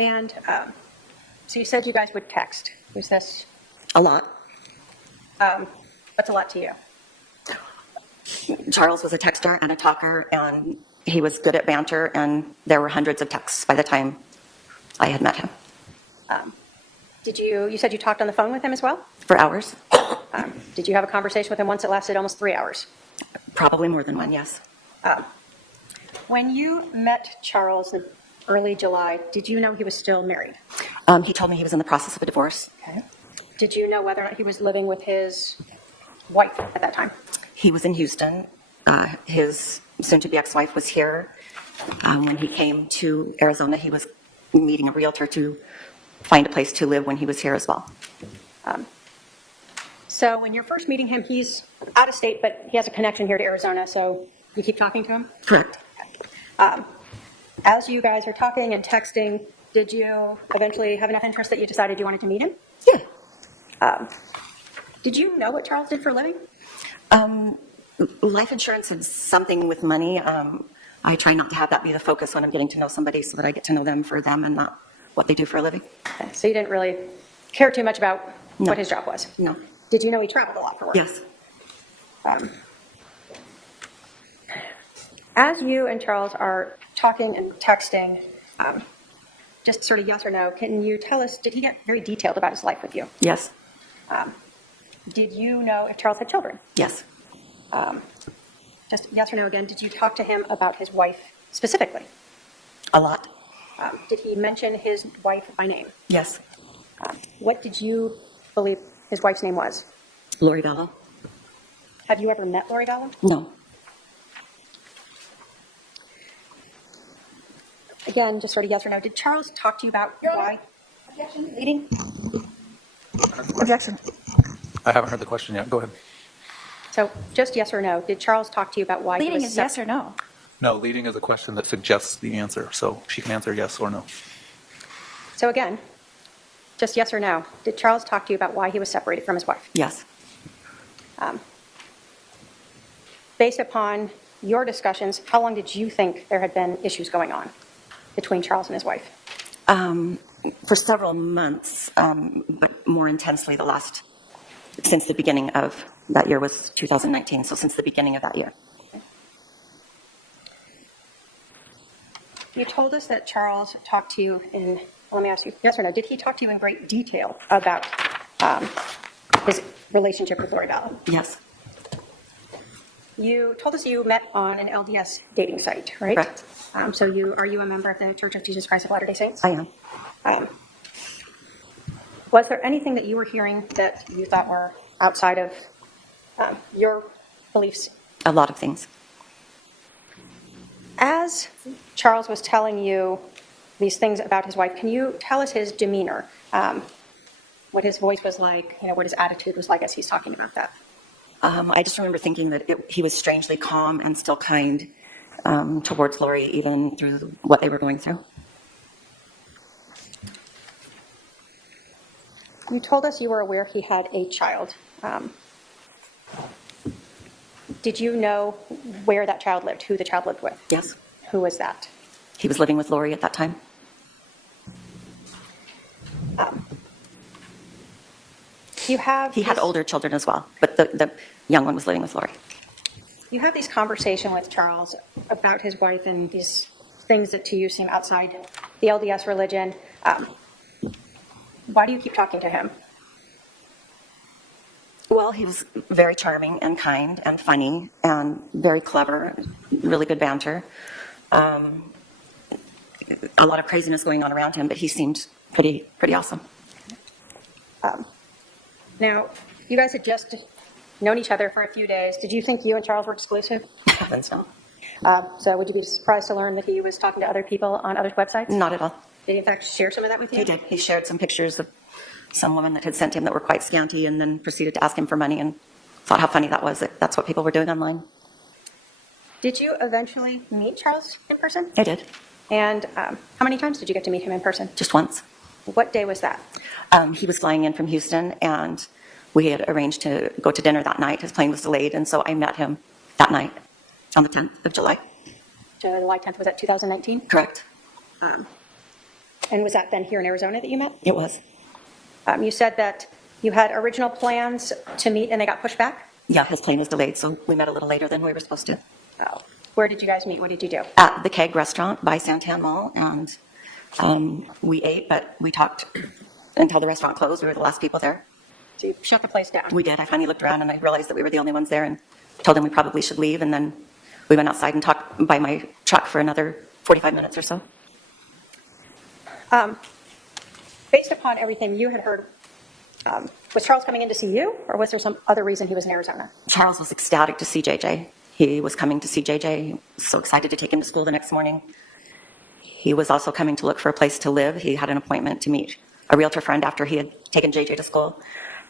And so you said you guys would text. Was this, A lot. what's a lot to you? Charles was a texter and a talker, and he was good at banter, and there were hundreds of texts by the time I had met him. You said you talked on the phone with him as well? For hours. Did you have a conversation with him once that lasted almost 3 hours? Probably more than one, yes. When you met Charles in early July, did you know he was still married? He told me he was in the process of a divorce. Okay. Did you know whether or not he was living with his wife at that time? He was in Houston. His soon-to-be ex-wife was here. When he came to Arizona, he was meeting a realtor to find a place to live when he was here as well. So when you're first meeting him, he's out of state, but he has a connection here to Arizona, so you keep talking to him? Correct. As you guys are talking and texting, did you eventually have enough interest that you decided you wanted to meet him? Yeah. Did you know what Charles did for a living? Life insurance is something with money. I try not to have that be the focus when I'm getting to know somebody, so that I get to know them for them and not what they do for a living. Okay, so you didn't really care too much about No. what his job was? No. Did you know he traveled a lot for work? Yes. As you and Charles are talking and texting, just sort of yes or no, can you tell us, did he get very detailed about his life with you? Yes. Did you know if Charles had children? Yes. Just yes or no again, did you talk to him about his wife specifically? A lot. Did he mention his wife by name? Yes. What did you believe his wife's name was? Lori Vallow? Have you ever met Lori Vallow? No. Again, just sort of yes or no. Did Charles talk to you about why? Objection. Leading? Objection. I haven't heard the question yet. Go ahead. So just yes or no, did Charles talk to you about why he Leading was is yes or no. No, leading is a question that suggests the answer, so she can answer yes or no. So again, just yes or no, did Charles talk to you about why he was separated from his wife? Yes. Based upon your discussions, how long did you think there had been issues going on between Charles and his wife? For several months, but more intensely since the beginning of that year was 2019, so since the beginning of that year. You told us that Charles talked to you let me ask you, yes or no, did he talk to you in great detail about his relationship with Lori Vallow? Yes. You told us you met on an LDS dating site, right? Correct. So are you a member of the Church of Jesus Christ of Latter-day Saints? I am. Was there anything that you were hearing that you thought were outside of your beliefs? A lot of things. As Charles was telling you these things about his wife, can you tell us his demeanor? What his voice was like, what his attitude was like as he's talking about that? I just remember thinking that he was strangely calm and still kind towards Lori, even through what they were going through. You told us you were aware he had a child. Did you know where that child lived, who the child lived with? Yes. Who was that? He was living with Lori at that time. You have He had this- older children as well, but the young one was living with Lori. You have these conversations with Charles about his wife and these things that to you seem outside the LDS religion. Why do you keep talking to him? Well, he was very charming and kind and funny and very clever, really good banter. A lot of craziness going on around him, but he seemed pretty awesome. Now, you guys had just known each other for a few days. Did you think you and Charles were exclusive? Heavens no. So would you be surprised to learn that he was talking to other people on other websites? Not at all. Did he in fact share some of that with you? He did. He shared some pictures of some women that had sent him that were quite scanty and then proceeded to ask him for money and thought how funny that was. That's what people were doing online. Did you eventually meet Charles in person? I did. And how many times did you get to meet him in person? Just once. What day was that? He was flying in from Houston, and we had arranged to go to dinner that night. His plane was delayed, and so I met him that night on the 10th of July. July 10th, was that 2019? Correct. And was that then here in Arizona that you met? It was. You said that you had original plans to meet and they got pushed back? Yeah, his plane was delayed, so we met a little later than we were supposed to. Oh. Where did you guys meet? What did you do? At the Keg restaurant by Santan Mall, and we ate, but we talked until the restaurant closed. We were the last people there. So you shut the place down? We did. I finally looked around and I realized that we were the only ones there and told them we probably should leave, and then we went outside and talked by my truck for another 45 minutes or so. Based upon everything you had heard, was Charles coming in to see you, or was there some other reason he was in Arizona? Charles was ecstatic to see JJ. He was coming to see JJ, so excited to take him to school the next morning. He was also coming to look for a place to live. He had an appointment to meet a realtor friend after he had taken JJ to school.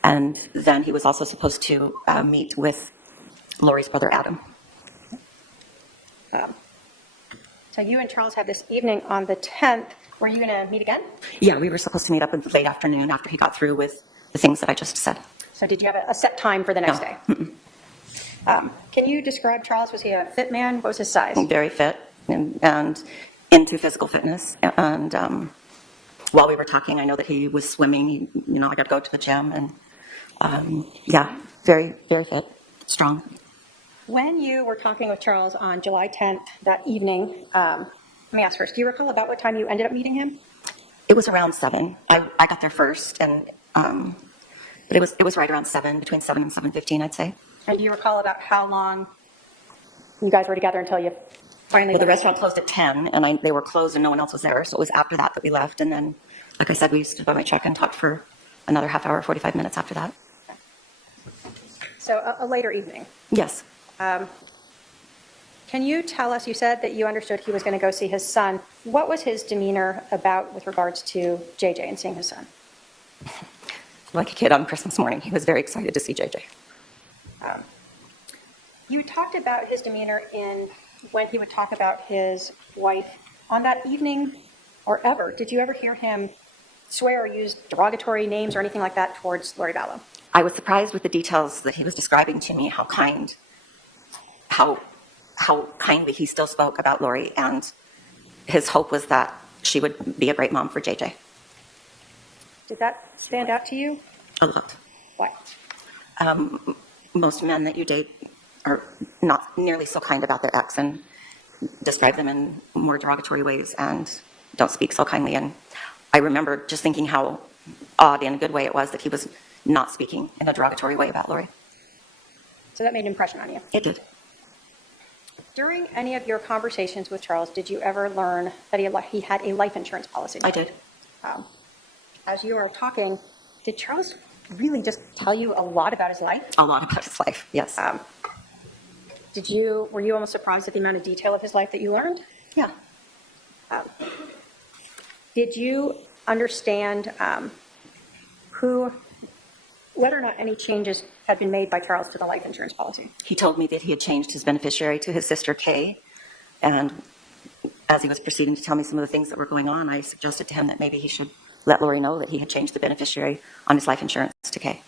And then he was also supposed to meet with Lori's brother, Adam. So you and Charles had this evening on the 10th. Were you going to meet again? Yeah, we were supposed to meet up in the late afternoon after he got through with the things that I just said. So did you have a set time for the next No. day? Can you describe Charles? Was he a fit man? What was his size? Very fit and into physical fitness. And while we were talking, I know that he was swimming. I got to go to the gym. And yeah, very, very fit, strong. When you were talking with Charles on July 10th that evening, let me ask first, do you recall about what time you ended up meeting him? It was around 7. I got there first, and but it was right around 7, between 7 and 7:15, I'd say. And do you recall about how long you guys were together until you finally Well, the left? restaurant closed at 10, and they were closed and no one else was there, so it was after that we left. And then, like I said, we stood by my truck and talked for another half hour, 45 minutes after that. So a later evening. Yes. Can you tell us, you said that you understood he was going to go see his son. What was his demeanor about with regards to JJ and seeing his son? like a kid on Christmas morning. He was very excited to see JJ. You talked about his demeanor when he would talk about his wife. On that evening or ever, did you ever hear him swear or use derogatory names or anything like that towards Lori Vallow? I was surprised with the details that he was describing to me, how kindly he still spoke about Lori, and his hope was that she would be a great mom for JJ. Did that stand out to you? A lot. Why? Most men that you date are not nearly so kind about their ex and describe them in more derogatory ways and don't speak so kindly. And I remember just thinking how odd in a good way it was that he was not speaking in a derogatory way about Lori. So that made an impression on you. It did. During any of your conversations with Charles, did you ever learn that he had a life insurance policy? I did. As you were talking, did Charles really just tell you a lot about his life? A lot about his life, yes. Were you almost surprised at the amount of detail of his life that you learned? Yeah. Did you understand whether or not any changes had been made by Charles to the life insurance policy? He told me that he had changed his beneficiary to his sister Kay, and as he was proceeding to tell me some of the things that were going on, I suggested to him that maybe he should let Lori know that he had changed the beneficiary on his life insurance to Kay.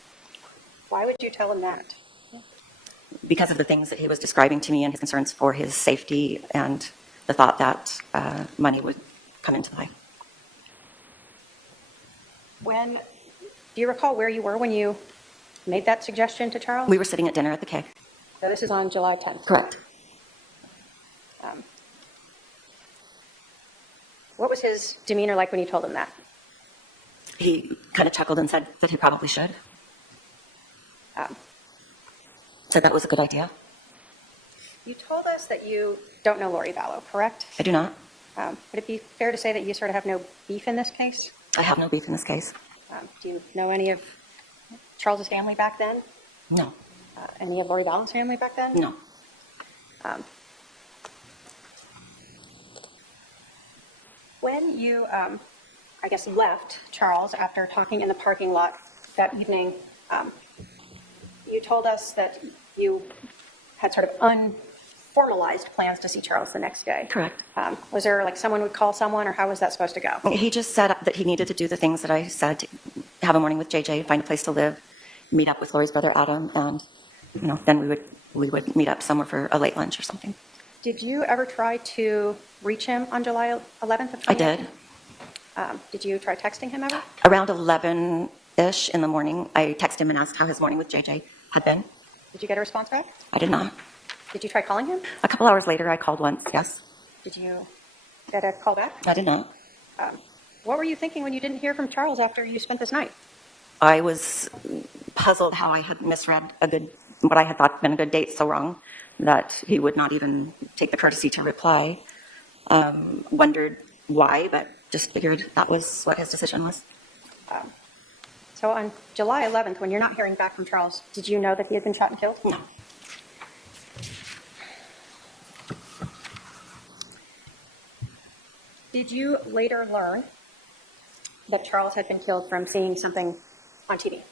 Why would you tell him that? Because of the things that he was describing to me and his concerns for his safety and the thought that money would come into play. Do you recall where you were when you made that suggestion to Charles? We were sitting at dinner at the Kay. So this is on July 10th. Correct. What was his demeanor like when you told him that? He kind of chuckled and said that he probably should. Said that was a good idea. You told us that you don't know Lori Vallow, correct? I do not. Would it be fair to say that you sort of have no beef in this case? I have no beef in this case. Do you know any of Charles's family back then? No. Any of Lori Vallow's family back then? No. When you, left Charles after talking in the parking lot that evening, you told us that you had sort of unformalized plans to see Charles the next day. Correct. Was there like someone would call someone, or how was that supposed to go? He just said that he needed to do the things that I said, to have a morning with JJ, find a place to live, meet up with Lori's brother Adam, and then we would meet up somewhere for a late lunch or something. Did you ever try to reach him on July 11th of 2018? I did. Did you try texting him ever? Around 11-ish in the morning, I texted him and asked how his morning with JJ had been. Did you get a response back? I did not. Did you try calling him? A couple hours later, I called once, yes. Did you get a call back? I did not. What were you thinking when you didn't hear from Charles after you spent this night? I was puzzled how I had misread what I had thought been a good date so wrong that he would not even take the courtesy to reply. Wondered why, but just figured that was what his decision was. So on July 11th, when you're not hearing back from Charles, did you know that he had been shot and killed? No. Did you later learn that Charles had been killed from seeing something on TV?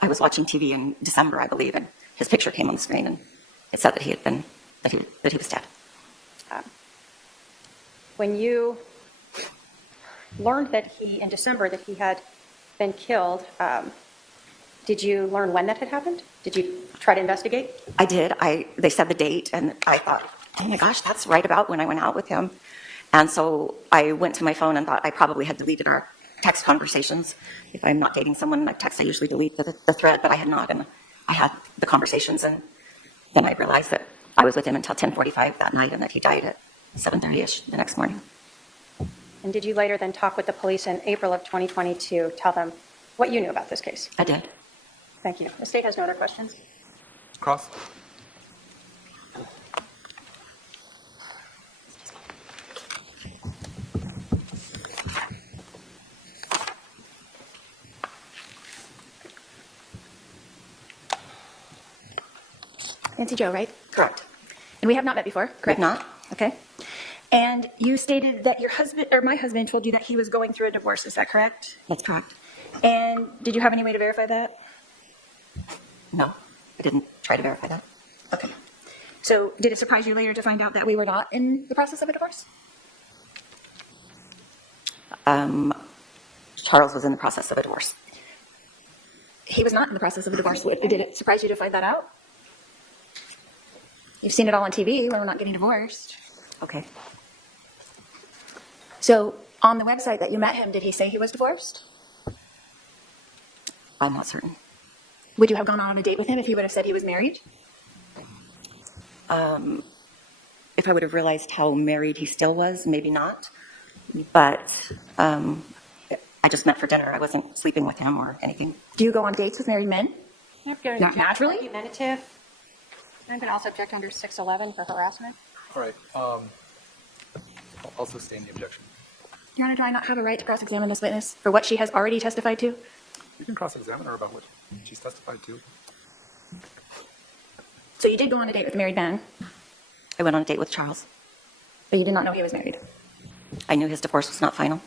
I was watching TV in December, I believe, and his picture came on the screen, and it said that he was dead. When you learned in December that he had been killed, did you learn when that had happened? Did you try to investigate? I did. They said the date, and I thought, oh my gosh, that's right about when I went out with him. And so I went to my phone and thought I probably had deleted our text conversations. If I'm not dating someone, I usually delete the thread, but I had not, and I had the conversations, and then I realized that I was with him until 10:45 that night and that he died at 7:30-ish the next morning. And did you later then talk with the police in April of 2020 to tell them what you knew about this case? I did. Thank you. The state has no other questions. Cross. Nancy Joe, right? Correct. And we have not met before, correct? We've not. Okay. And you stated that your husband, or my husband, told you that he was going through a divorce. Is that correct? That's correct. And did you have any way to verify that? No, I didn't try to verify that. Okay. So did it surprise you later to find out that we were not in the process of a divorce? Charles was in the process of a divorce. He was not in the process of a divorce. Did it surprise you to find that out? You've seen it all on TV when we're not getting divorced. Okay. So on the website that you met him, did he say he was divorced? I'm not certain. Would you have gone on a date with him if he would have said he was married? If I would have realized how married he still was, maybe not. But I just met for dinner. I wasn't sleeping with him or anything. Do you go on dates with married men? Not naturally? Argumentative. I'm going to also object under 611 for harassment. All right. I'll also sustain the objection. Your Honor, do I not have a right to cross-examine this witness for what she has already testified to? You can cross-examine her about what she's testified to. So you did go on a date with a married man, I went on a date with Charles. but you did not know he was married. I knew his divorce was not final.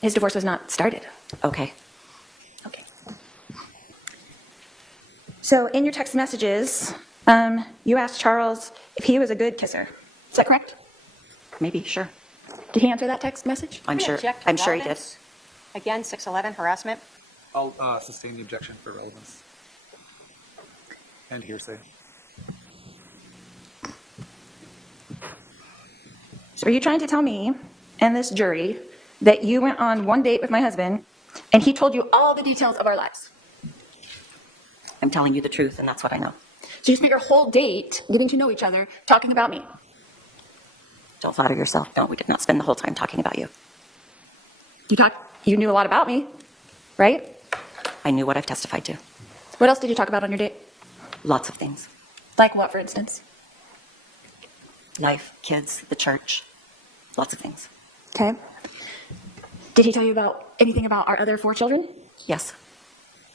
His divorce was not started. Okay. Okay. So in your text messages, you asked Charles if he was a good kisser. Is that correct? Maybe, sure. Did he answer that text message? I'm gonna sure. object to I'm sure he did. relevance. Again, 611 harassment. I'll sustain the objection for relevance. And hearsay. So are you trying to tell me and this jury that you went on one date with my husband and he told you all the details of our lives? I'm telling you the truth, and that's what I know. So you spent your whole date getting to know each other, talking about me. Don't flatter yourself. No, we did not spend the whole time talking about you. You knew a lot about me, right? I knew what I've testified to. What else did you talk about on your date? Lots of things. Like what, for instance? Life, kids, the church, lots of things. Okay. Did he tell you about anything about our other 4 children? Yes,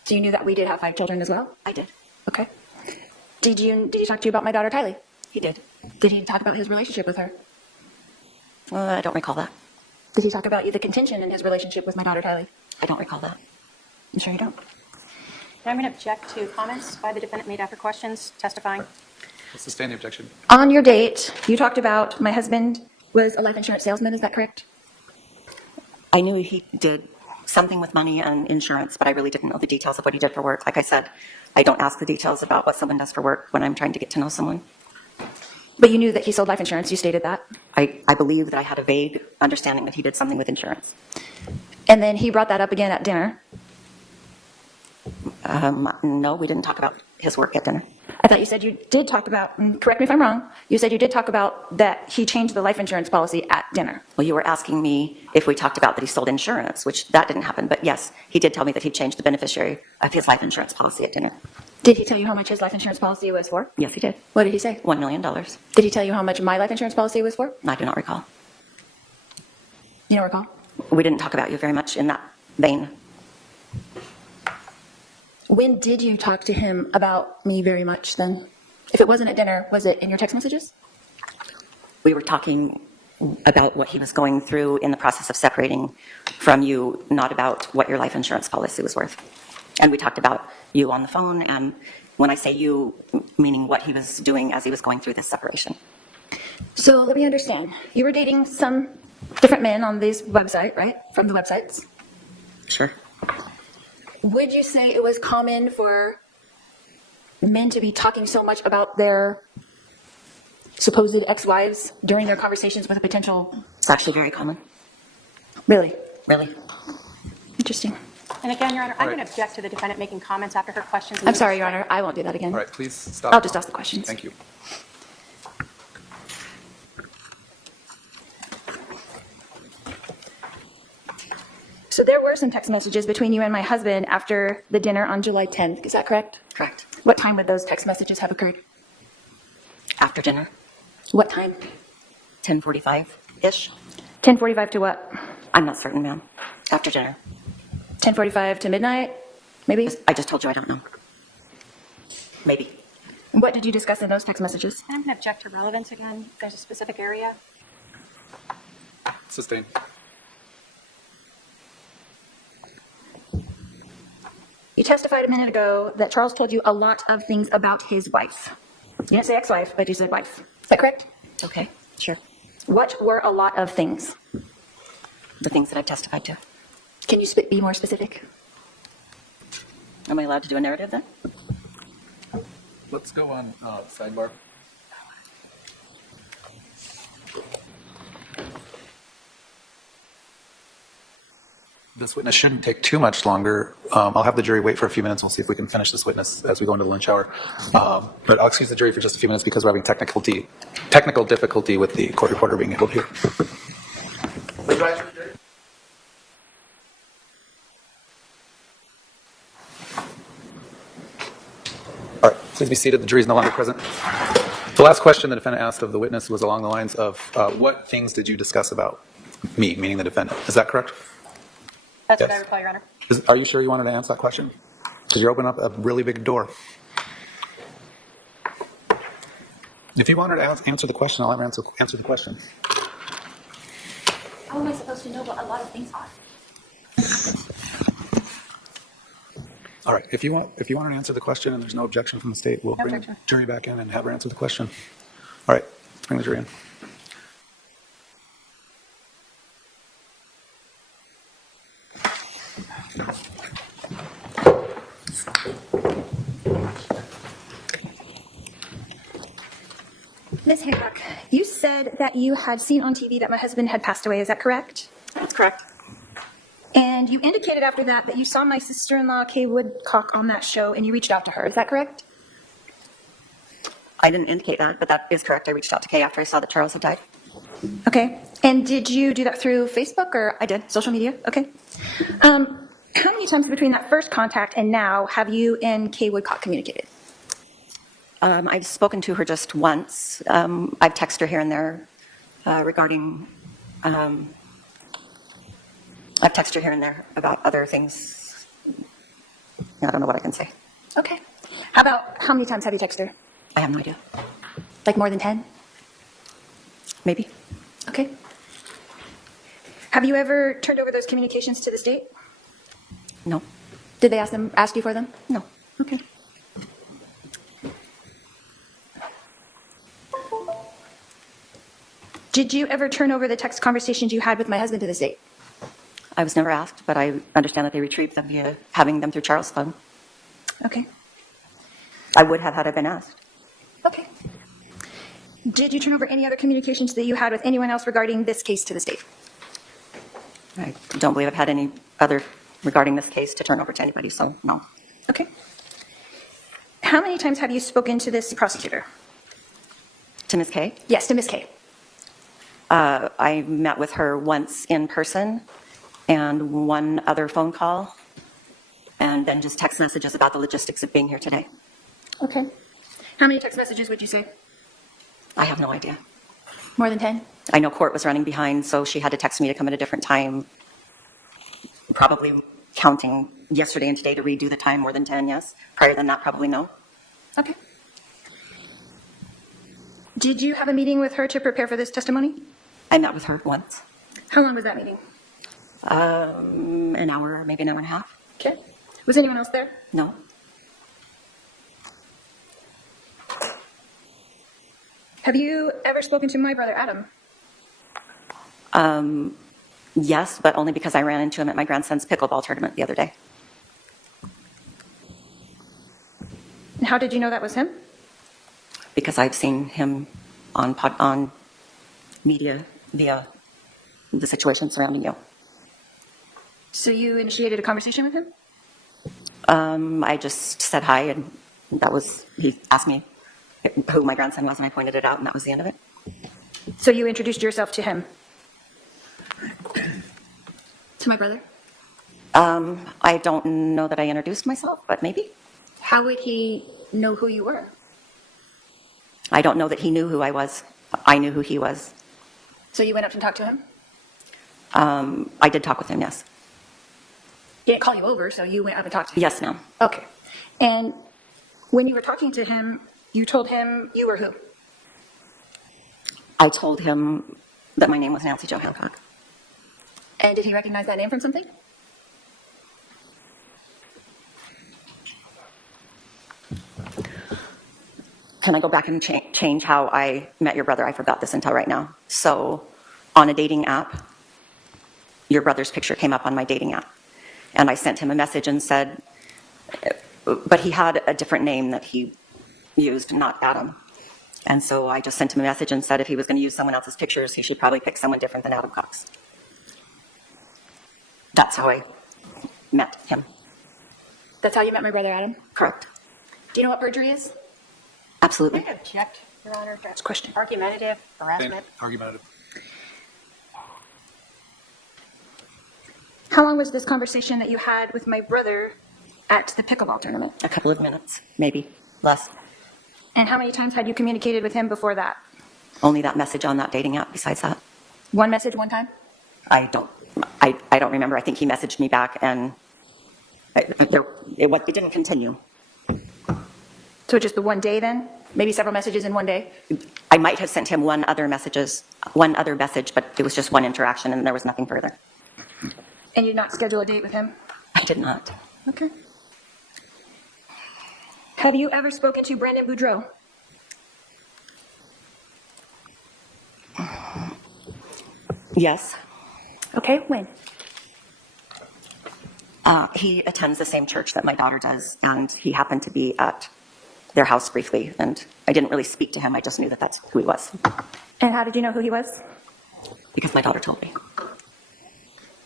So you knew that we did have 5 children as well? I did. Okay. Did he talk to you about my daughter Tylee? He did. Did he talk about his relationship with her? I don't recall that. Did he talk about the contention in his relationship with my daughter Tylee? I don't recall that. I'm sure you don't. I'm going to object to comments by the defendant made after questions testifying. I'll sustain the objection. On your date, you talked about my husband was a life insurance salesman, is that correct? I knew he did something with money and insurance, but I really didn't know the details of what he did for work. Like I said, I don't ask the details about what someone does for work when I'm trying to get to know someone. But you knew that he sold life insurance, you stated that. I believe that I had a vague understanding that he did something with insurance. And then he brought that up again at dinner. No, we didn't talk about his work at dinner. I thought you said you did talk about, and correct me if I'm wrong, you said you did talk about that he changed the life insurance policy at dinner. Well, you were asking me if we talked about that he sold insurance, which that didn't happen. But yes, he did tell me that he changed the beneficiary of his life insurance policy at dinner. Did he tell you how much his life insurance policy was for? Yes, he did. What did he say? $1 million. Did he tell you how much my life insurance policy was for? I do not recall. You don't recall? We didn't talk about you very much in that vein. When did you talk to him about me very much then? If it wasn't at dinner, was it in your text messages? We were talking about what he was going through in the process of separating from you, not about what your life insurance policy was worth. And we talked about you on the phone, and when I say you, meaning what he was doing as he was going through this separation. So let me understand. You were dating some different men on this website, right? From the websites. Sure. Would you say it was common for men to be talking so much about their supposed ex-wives during their conversations with a potential... It's actually very common. Really? Really. Interesting. And again, Your Honor, I'm right. going to object to the defendant making comments after her questions. I'm sorry, Your Honor. I won't do that again. All right, please stop. I'll just ask the questions. Thank you. So there were some text messages between you and my husband after the dinner on July 10th. Is that correct? Correct. What time would those text messages have occurred? After dinner, What time? 10:45-ish. 10:45 to what? I'm not certain, ma'am. After dinner. 10:45 to midnight? Maybe? I just told you I don't know. Maybe. What did you discuss in those text messages? I'm going to object to relevance again. If there's a specific area. Sustain. You testified a minute ago that Charles told you a lot of things about his wife. You didn't say ex-wife, but you said wife. Is that correct? Okay, sure. What were a lot of things? The things that I've testified to. Can you be more specific? Am I allowed to do a narrative then? Let's go on sidebar. This witness shouldn't take too much longer. I'll have the jury wait for a few minutes. We'll see if we can finish this witness as we go into the lunch hour. But I'll excuse the jury for just a few minutes because we're having technical difficulty with the court reporter being able to hear. All right, please be seated. The jury is no longer present. The last question the defendant asked of the witness was along the lines of, what things did you discuss about me, meaning the defendant? Is that correct? That's what Yes. I recall, Your Honor. Are you sure you wanted to answer that question? Because you're opening up a really big door. If you wanted to answer the question, I'll answer the question. How am I supposed to know what a lot of things are? All right, if you want to answer the question and there's no objection from the state, we'll bring the objection. jury back in and have her answer the question. All right, let's bring the jury in. Ms. Hancock, you said that you had seen on TV that my husband had passed away. Is that correct? That's correct. And you indicated after that you saw my sister-in-law, Kay Woodcock, on that show, and you reached out to her. Is that correct? I didn't indicate that, but that is correct. I reached out to Kay after I saw that Charles had died. Okay. And did you do that through Facebook or? I did. Social media? Okay. How many times between that first contact and now have you and Kay Woodcock communicated? I've spoken to her just once. I've texted her here and there regarding. I've texted her here and there about other things. I don't know what I can say. Okay. How many times have you texted her? I have no idea. Like more than 10? Maybe. Okay. Have you ever turned over those communications to the state? No. Did they ask you for them? No. Okay. Did you ever turn over the text conversations you had with my husband to the state? I was never asked, but I understand that they retrieved them via having them through Charles' phone. Okay. I would have had I been asked. Okay. Did you turn over any other communications that you had with anyone else regarding this case to the state? I don't believe I've had any other regarding this case to turn over to anybody, so no. Okay. How many times have you spoken to this prosecutor? To Ms. Kay, Yes, to Ms. Kay. I met with her once in person and one other phone call, and then just text messages about the logistics of being here today. Okay. How many text messages would you say? I have no idea. More than 10? I know court was running behind, so she had to text me to come at a different time. Probably counting yesterday and today to redo the time, more than 10, yes. Prior than that, probably no. Okay. Did you have a meeting with her to prepare for this testimony? I met with her once, How long was that meeting? an hour, maybe an hour and a half. Okay. Was anyone else there? No. Have you ever spoken to my brother, Adam? Yes, but only because I ran into him at my grandson's pickleball tournament the other day. And how did you know that was him? Because I've seen him on media via the situation surrounding you. So you initiated a conversation with him? I just said hi, and he asked me who my grandson was, and I pointed it out, and that was the end of it. So you introduced yourself to him? To my brother? I don't know that I introduced myself, but maybe. How would he know who you were? I don't know that he knew who I was. I knew who he was. So you went up and talked to him? I did talk with him, yes. He didn't call you over, so you went up and talked to him? Yes, ma'am. Okay. And when you were talking to him, you told him you were who? I told him that my name was Nancy Jo Hancock. And did he recognize that name from something? can I go back and change how I met your brother? I forgot this until right now. So on a dating app, your brother's picture came up on my dating app. And I sent him a message and said, but he had a different name that he used, not Adam. And so I just sent him a message and said if he was going to use someone else's pictures, he should probably pick someone different than Adam Cox. That's how I met him. That's how you met my brother, Adam? Correct. Do you know what perjury is? Absolutely. I object, Your Honor. That's question. Argumentative, harassment. Argumentative. How long was this conversation that you had with my brother at the pickleball tournament? A couple of minutes, maybe less. And how many times had you communicated with him before that? Only that message on that dating app. Besides that, One message, one time? I don't remember. I think he messaged me back, and it didn't continue. So just the one day then? Maybe several messages in one day? I might have sent him one other message, but it was just one interaction, and there was nothing further. And you did not schedule a date with him? I did not. Okay. Have you ever spoken to Brandon Boudreau? Yes. Okay, when? He attends the same church that my daughter does, and he happened to be at their house briefly, and I didn't really speak to him. I just knew that that's who he was And how did you know who he was? because my daughter told me.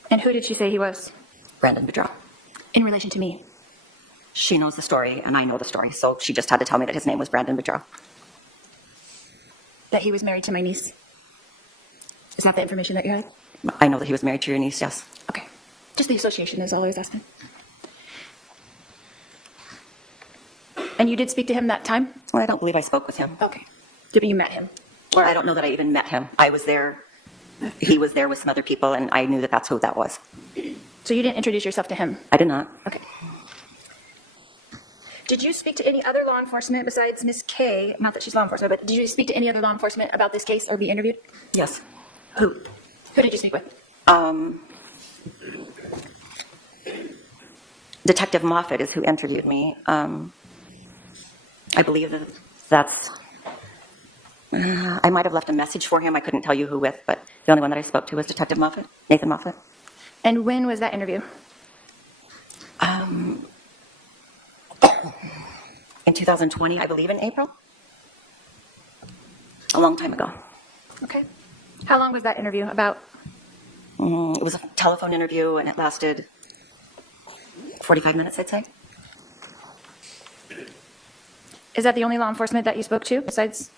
And who did she say he was? Brandon Boudreau. In relation to me? She knows the story, and I know the story, so she just had to tell me that his name was Brandon Boudreau. That he was married to my niece? Is that the information that you had? I know that he was married to your niece, yes. Okay. Just the association is all I was asking. And you did speak to him that time? Well, I don't believe I spoke with him. Okay. But you met him? I don't know that I even met him. I was there. He was there with some other people, and I knew that that's who that was. So you didn't introduce yourself to him? I did not. Okay. Did you speak to any other law enforcement besides Miss K? Not that she's law enforcement, but did you speak to any other law enforcement about this case or be interviewed? Yes. Who? Who did you speak with? Detective Moffat is who interviewed me. I believe that's... I might have left a message for him. I couldn't tell you who with, but the only one that I spoke to was Detective Moffat, Nathan Moffat. And when was that interview? In 2020, I believe in April. A long time ago. Okay. How long was that interview? About? It was a telephone interview, and it lasted 45 minutes, I'd say. Is that the only law enforcement that you spoke to besides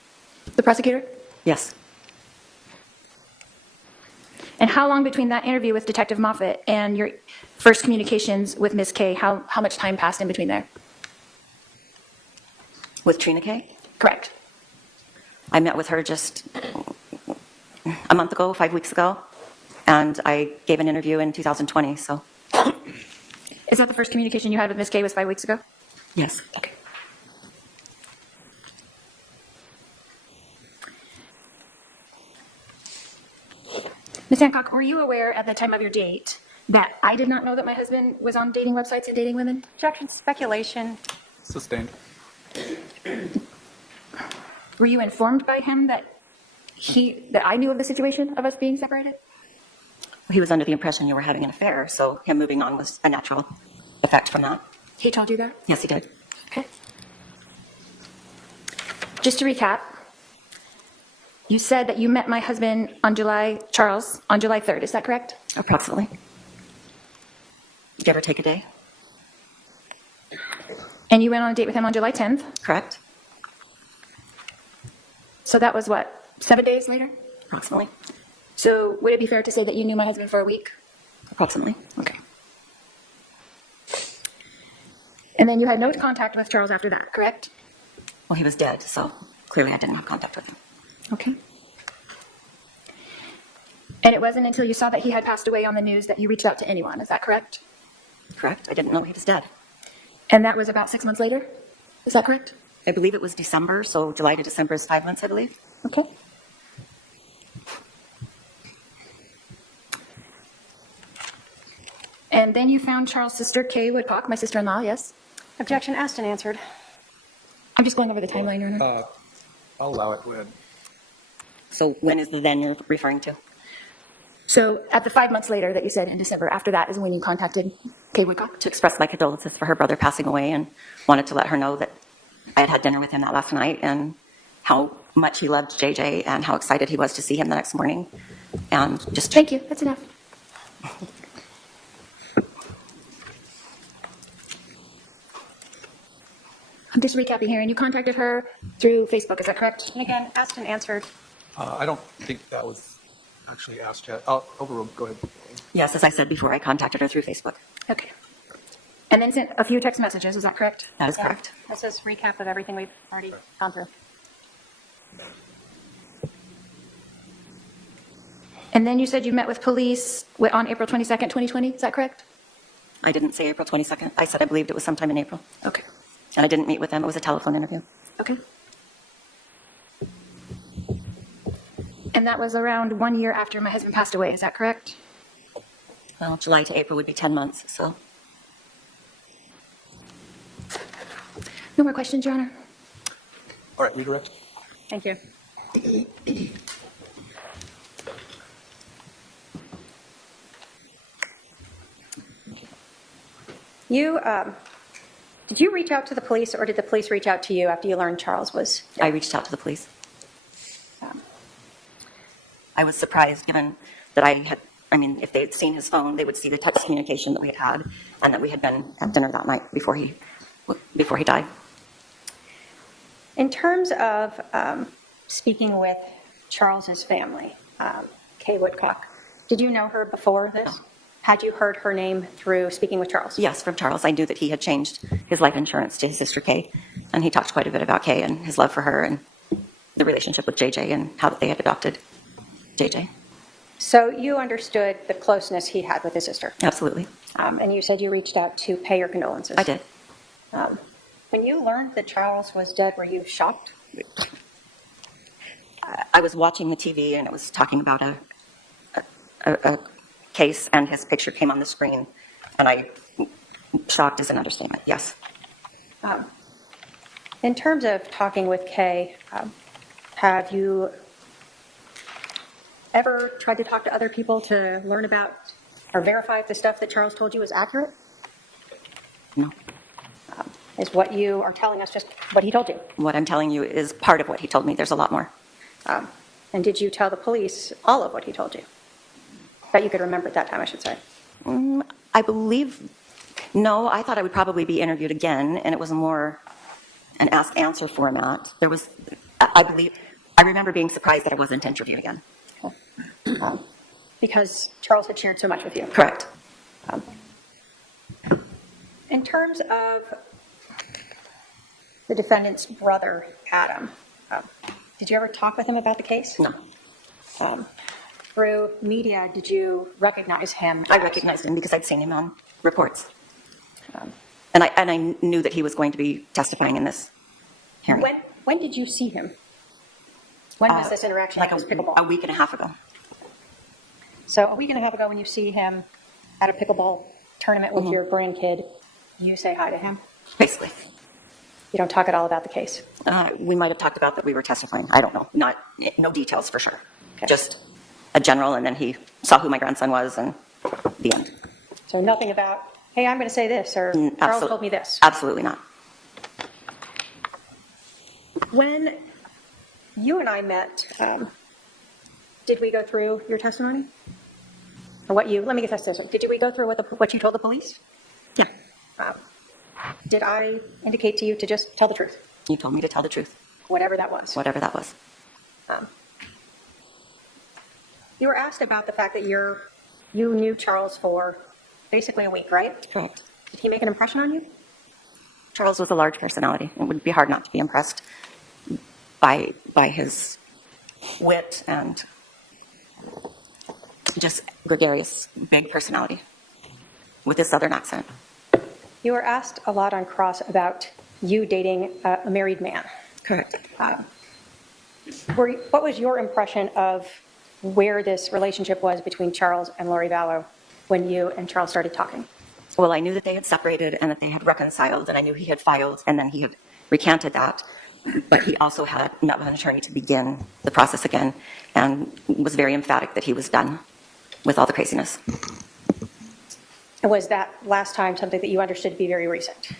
the prosecutor? Yes. And how long between that interview with Detective Moffat and your first communications with Miss K, how much time passed in between there? With Trina Kay? Correct. I met with her just a month ago, 5 weeks ago, and I gave an interview in 2020, so. Is that the first communication you had with Miss K was 5 weeks ago? Yes. Okay. Ms. Hancock, were you aware at the time of your date that I did not know that my husband was on dating websites and dating women? Objection, speculation. Sustained. Were you informed by him that I knew of the situation of us being separated? He was under the impression you were having an affair, so him moving on was a natural effect from that. He told you that? Yes, he did. Okay. Just to recap, you said that you met my husband Charles, on July 3rd. Is that correct? Approximately. Give or take a day. And you went on a date with him on July 10th. Correct? So that was what, 7 days later? Approximately. So would it be fair to say that you knew my husband for a week? Approximately. Okay. And then you had no contact with Charles after that, correct? Well, he was dead, so clearly I didn't have contact with him. Okay. And it wasn't until you saw that he had passed away on the news that you reached out to anyone, is that correct? Correct? I didn't know he was dead. And that was about 6 months later? Is that correct? I believe it was December, so July to December is 5 months, I believe. Okay. And then you found Charles' sister, Kay Woodcock, my sister-in-law, yes? Objection asked and answered. I'm just going over the timeline, Your Honor. I'll allow it. Go ahead. So when is the then you're referring to? So at the 5 months later that you said in December, after that is when you contacted Kay Woodcock? To express my condolences for her brother passing away and wanted to let her know that I had had dinner with him that last night and how much he loved JJ and how excited he was to see him the next morning. And just Thank you, that's enough. I'm just recapping here, and you contacted her through Facebook, is that correct? And again, asked and answered. I don't think that was actually asked yet. I'll overruled. Go ahead. yes, as I said before, I contacted her through Facebook. Okay. And then sent a few text messages, is that correct? That is correct. This is recap of everything we've already gone through. And then you said you met with police on April 22nd, 2020, is that correct? I didn't say April 22nd. I said I believed it was sometime in April. Okay. And I didn't meet with them. It was a telephone interview. Okay. And that was around 1 year after my husband passed away, is that correct? Well, July to April would be 10 months, so. No more questions, Your Honor? All right, redirect. Thank you. Did you reach out to the police, or did the police reach out to you after you learned Charles was dead? I reached out to the police. I was surprised given that if they had seen his phone, they would see the text communication that we had had and that we had been at dinner that night before he died. In terms of speaking with Charles's family, Kay Woodcock, did you know her before this? No. Had you heard her name through speaking with Charles? Yes, from Charles. I knew that he had changed his life insurance to his sister Kay, and he talked quite a bit about Kay and his love for her and the relationship with JJ and how they had adopted JJ. So you understood the closeness he had with his sister? Absolutely. And you said you reached out to pay your condolences? I did. When you learned that Charles was dead, were you shocked? I was watching the TV and it was talking about a case and his picture came on the screen and shocked is an understatement, yes. In terms of talking with Kay, have you ever tried to talk to other people to learn about or verify if the stuff that Charles told you was accurate? No. Is what you are telling us just what he told you? What I'm telling you is part of what he told me. There's a lot more. And did you tell the police all of what he told you? That you could remember at that time, I should say. I believe, no, I thought I would probably be interviewed again, and it was more an ask-answer format. I remember being surprised that I wasn't interviewed again. Because Charles had shared so much with you. Correct. In terms of the defendant's brother, Adam, did you ever talk with him about the case? No. Through media, did you recognize him? I recognized him because I'd seen him on reports. And I knew that he was going to be testifying in this hearing. When did you see him? When was this interaction? Like at this pickleball? a week and a half ago. So a week and a half ago, when you see him at a pickleball tournament with your grandkid, you say hi to him? Basically. You don't talk at all about the case? We might have talked about that we were testifying. I don't know. No details for sure. Okay. Just a general, and then he saw who my grandson was, and the end. So nothing about, hey, I'm going to say this, or Charles told me this? Absolutely not. When you and I met, did we go through your testimony? Or let me get this. Did we go through what you told the police? Yeah. Did I indicate to you to just tell the truth? You told me to tell the truth. Whatever that was. Whatever that was. You were asked about the fact that you knew Charles for basically a week, right? Correct. Did he make an impression on you? Charles was a large personality. It would be hard not to be impressed by his wit and just gregarious, big personality with his southern accent. You were asked a lot on cross about you dating a married man. Correct. What was your impression of where this relationship was between Charles and Lori Vallow when you and Charles started talking? Well, I knew that they had separated and that they had reconciled, and I knew he had filed, and then he had recanted that, but he also had met with an attorney to begin the process again and was very emphatic that he was done with all the craziness. And was that last time something that you understood to be very recent?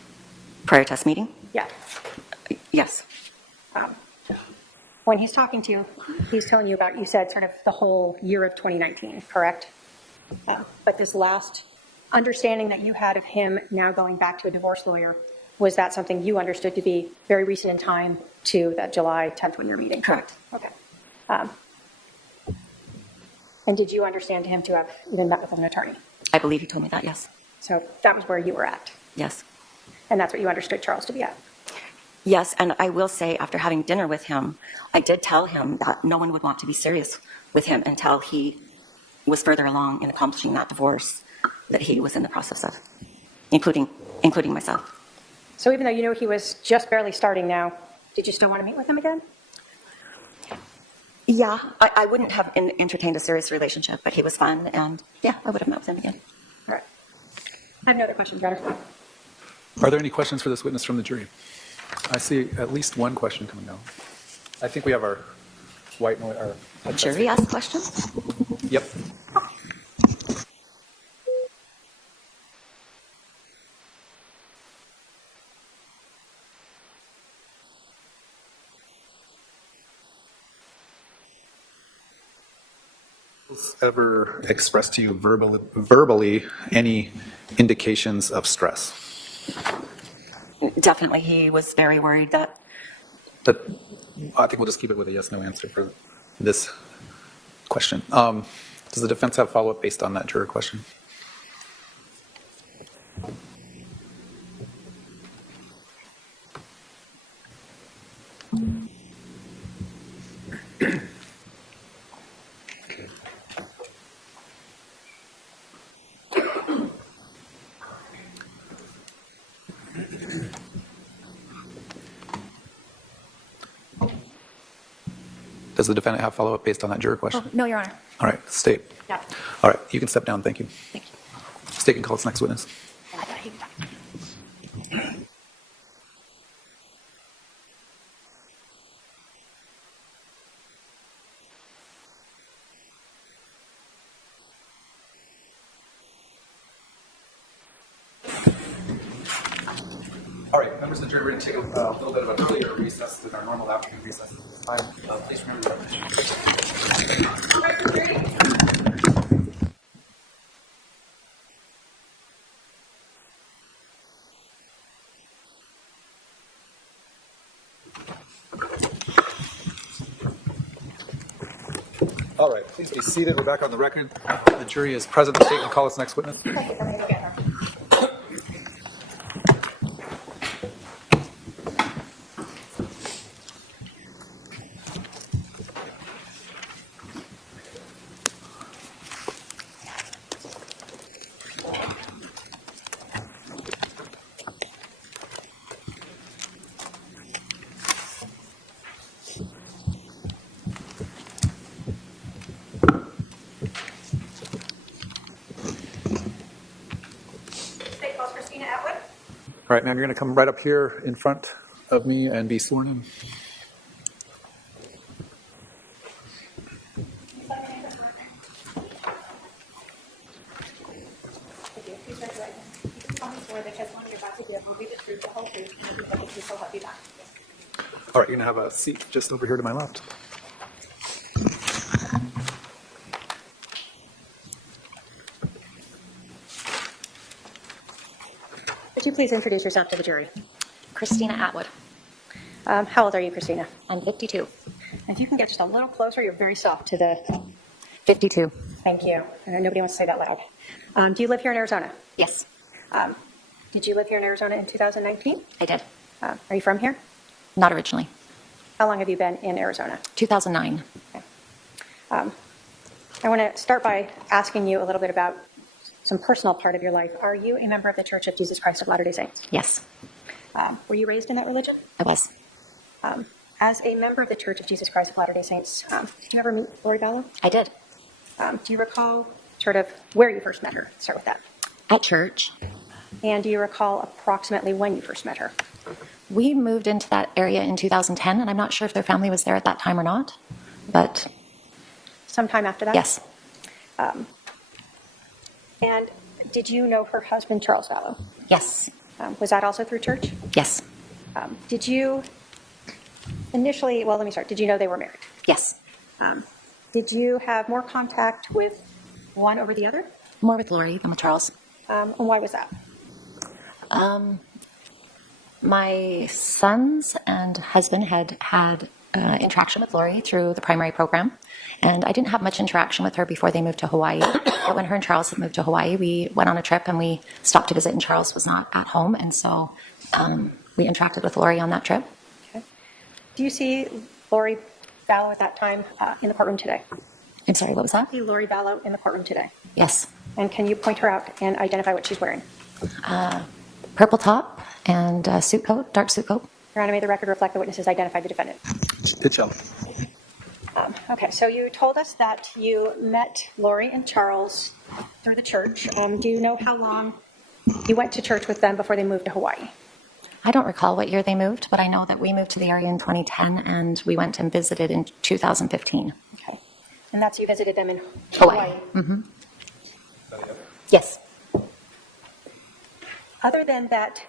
Prior to us meeting? Yeah. Yes. When he's talking to you, he's telling you about, you said, sort of the whole year of 2019, correct? But this last understanding that you had of him now going back to a divorce lawyer, was that something you understood to be very recent in time to that July 10th when you're meeting? Correct. Okay. And did you understand him to have even met with an attorney? I believe he told me that, yes. So that was where you were at, Yes. and that's what you understood Charles to be at. Yes, and I will say, after having dinner with him, I did tell him that no one would want to be serious with him until he was further along in accomplishing that divorce that he was in the process of, including myself. So even though you knew he was just barely starting now, did you still want to meet with him again? Yeah, I wouldn't have entertained a serious relationship, but he was fun, and yeah, I would have met with him again. All right. I have no other questions, Your Honor. Are there any questions for this witness from the jury? I see at least one question coming down. I think we have our white noise. Our Jury asked questions? Yep. Ever expressed to you verbally any indications of stress? Definitely, he was very worried that, But I think we'll just keep it with a yes/no answer for this question. Does the defense have follow-up based on that juror question? Does the defendant have follow-up based on that juror question? No, Your Honor. All right, state. Yeah. All right, you can step down. Thank you. thank you. State can call its next witness. All right, members of the jury, we're going to take a little bit of an earlier recess than our normal afternoon recess. Please remember that. All right, please be seated. We're back on the record. The jury is present. The state can call its next witness. State calls Christina Atwood. All right, ma'am, you're going to come right up here in front of me and be sworn in. Thank you. Please raise your right hand. You can promise swear that testimony you're about to give will be the truth, the whole truth, and nothing but the truth, so help you God. All right, you're going to have a seat just over here to my left. Would you please introduce yourself to the jury? Christina Atwood. How old are you, Christina? I'm 52. If you can get just a little closer, you're very soft to the. 52. Thank you. Nobody wants to say that loud. Do you live here in Arizona? Yes, Did you live here in Arizona in 2019? I did. Are you from here? Not originally. How long have you been in Arizona? 2009. I want to start by asking you a little bit about some personal part of your life. Are you a member of the Church of Jesus Christ of Latter-day Saints? Yes, Were you raised in that religion? I was. As a member of the Church of Jesus Christ of Latter-day Saints, did you ever meet Lori Vallow? I did. Do you recall sort of where you first met her? Start with that. At church. And do you recall approximately when you first met her? We moved into that area in 2010, and I'm not sure if their family was there at that time or not, but Sometime after that? yes, And did you know her husband, Charles Vallow? yes, Was that also through church? yes, Did you initially, well, let me start. Did you know they were married? yes. Did you have more contact with one over the other? More with Lori than with Charles. And why was that? My sons and husband had interaction with Lori through the primary program, and I didn't have much interaction with her before they moved to Hawaii. But when her and Charles had moved to Hawaii, we went on a trip and we stopped to visit, and Charles was not at home, and so we interacted with Lori on that trip. Okay. Do you see Lori Vallow at that time in the courtroom today? I'm sorry, what was that? See Lori Vallow in the courtroom today? Yes. And can you point her out and identify what she's wearing? Purple top and suit coat, dark suit coat. Your Honor, may the record reflect the witnesses identified the defendant. It shall. Okay, so you told us that you met Lori and Charles through the church. Do you know how long you went to church with them before they moved to Hawaii? I don't recall what year they moved, but I know that we moved to the area in 2010, and we went and visited in 2015. Okay. And that's you visited them in Hawaii. Hawaii. Yes. Other than that,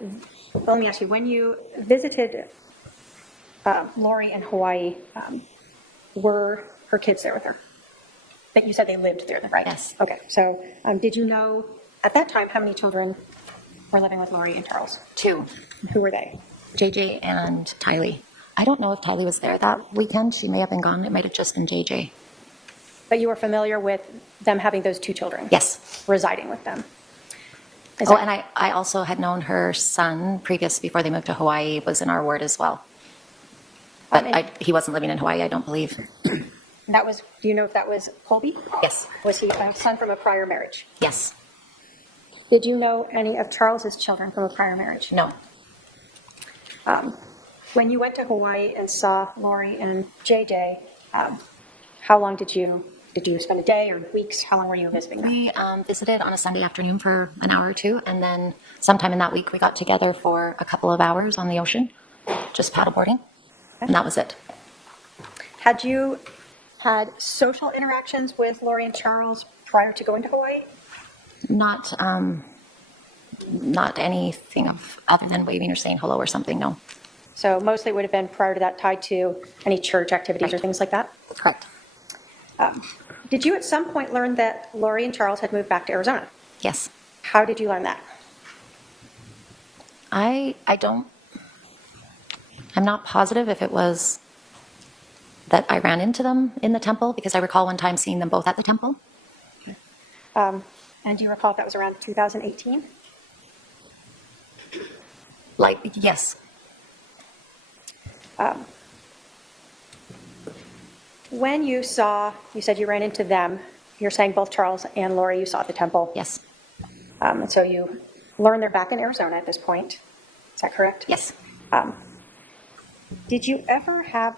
well, let me ask you, when you visited Lori in Hawaii, were her kids there with her? That you said they lived there, right? Yes. Okay, so did you know at that time how many children were living with Lori and Charles? 2. Who were they? JJ and Tylee. I don't know if Tylee was there that weekend. She may have been gone. It might have just been JJ. But you were familiar with them having those 2 children? Yes. Residing with them? And I also had known her son previous, before they moved to Hawaii, was in our ward as well. But he wasn't living in Hawaii, I don't believe. That was, do you know if that was Colby? Yes. Was he a son from a prior marriage? Yes. Did you know any of Charles's children from a prior marriage? No. When you went to Hawaii and saw Lori and JJ, how long did you spend a day or weeks? How long were you visiting them? We visited on a Sunday afternoon for an hour or 2, and then sometime in that week we got together for a couple of hours on the ocean, just paddleboarding, and that was it. Had you had social interactions with Lori and Charles prior to going to Hawaii? Not anything other than waving or saying hello or something, no. So mostly would have been prior to that tied to any church activities or Right. things like that? Correct. Did you at some point learn that Lori and Charles had moved back to Arizona? Yes. How did you learn that? I'm not positive if it was that I ran into them in the temple, because I recall one time seeing them both at the temple. And do you recall if that was around 2018? Yes. When you said you ran into them, you're saying both Charles and Lori you saw at the temple. Yes. And so you learned they're back in Arizona at this point. Is that correct? Yes. Did you ever have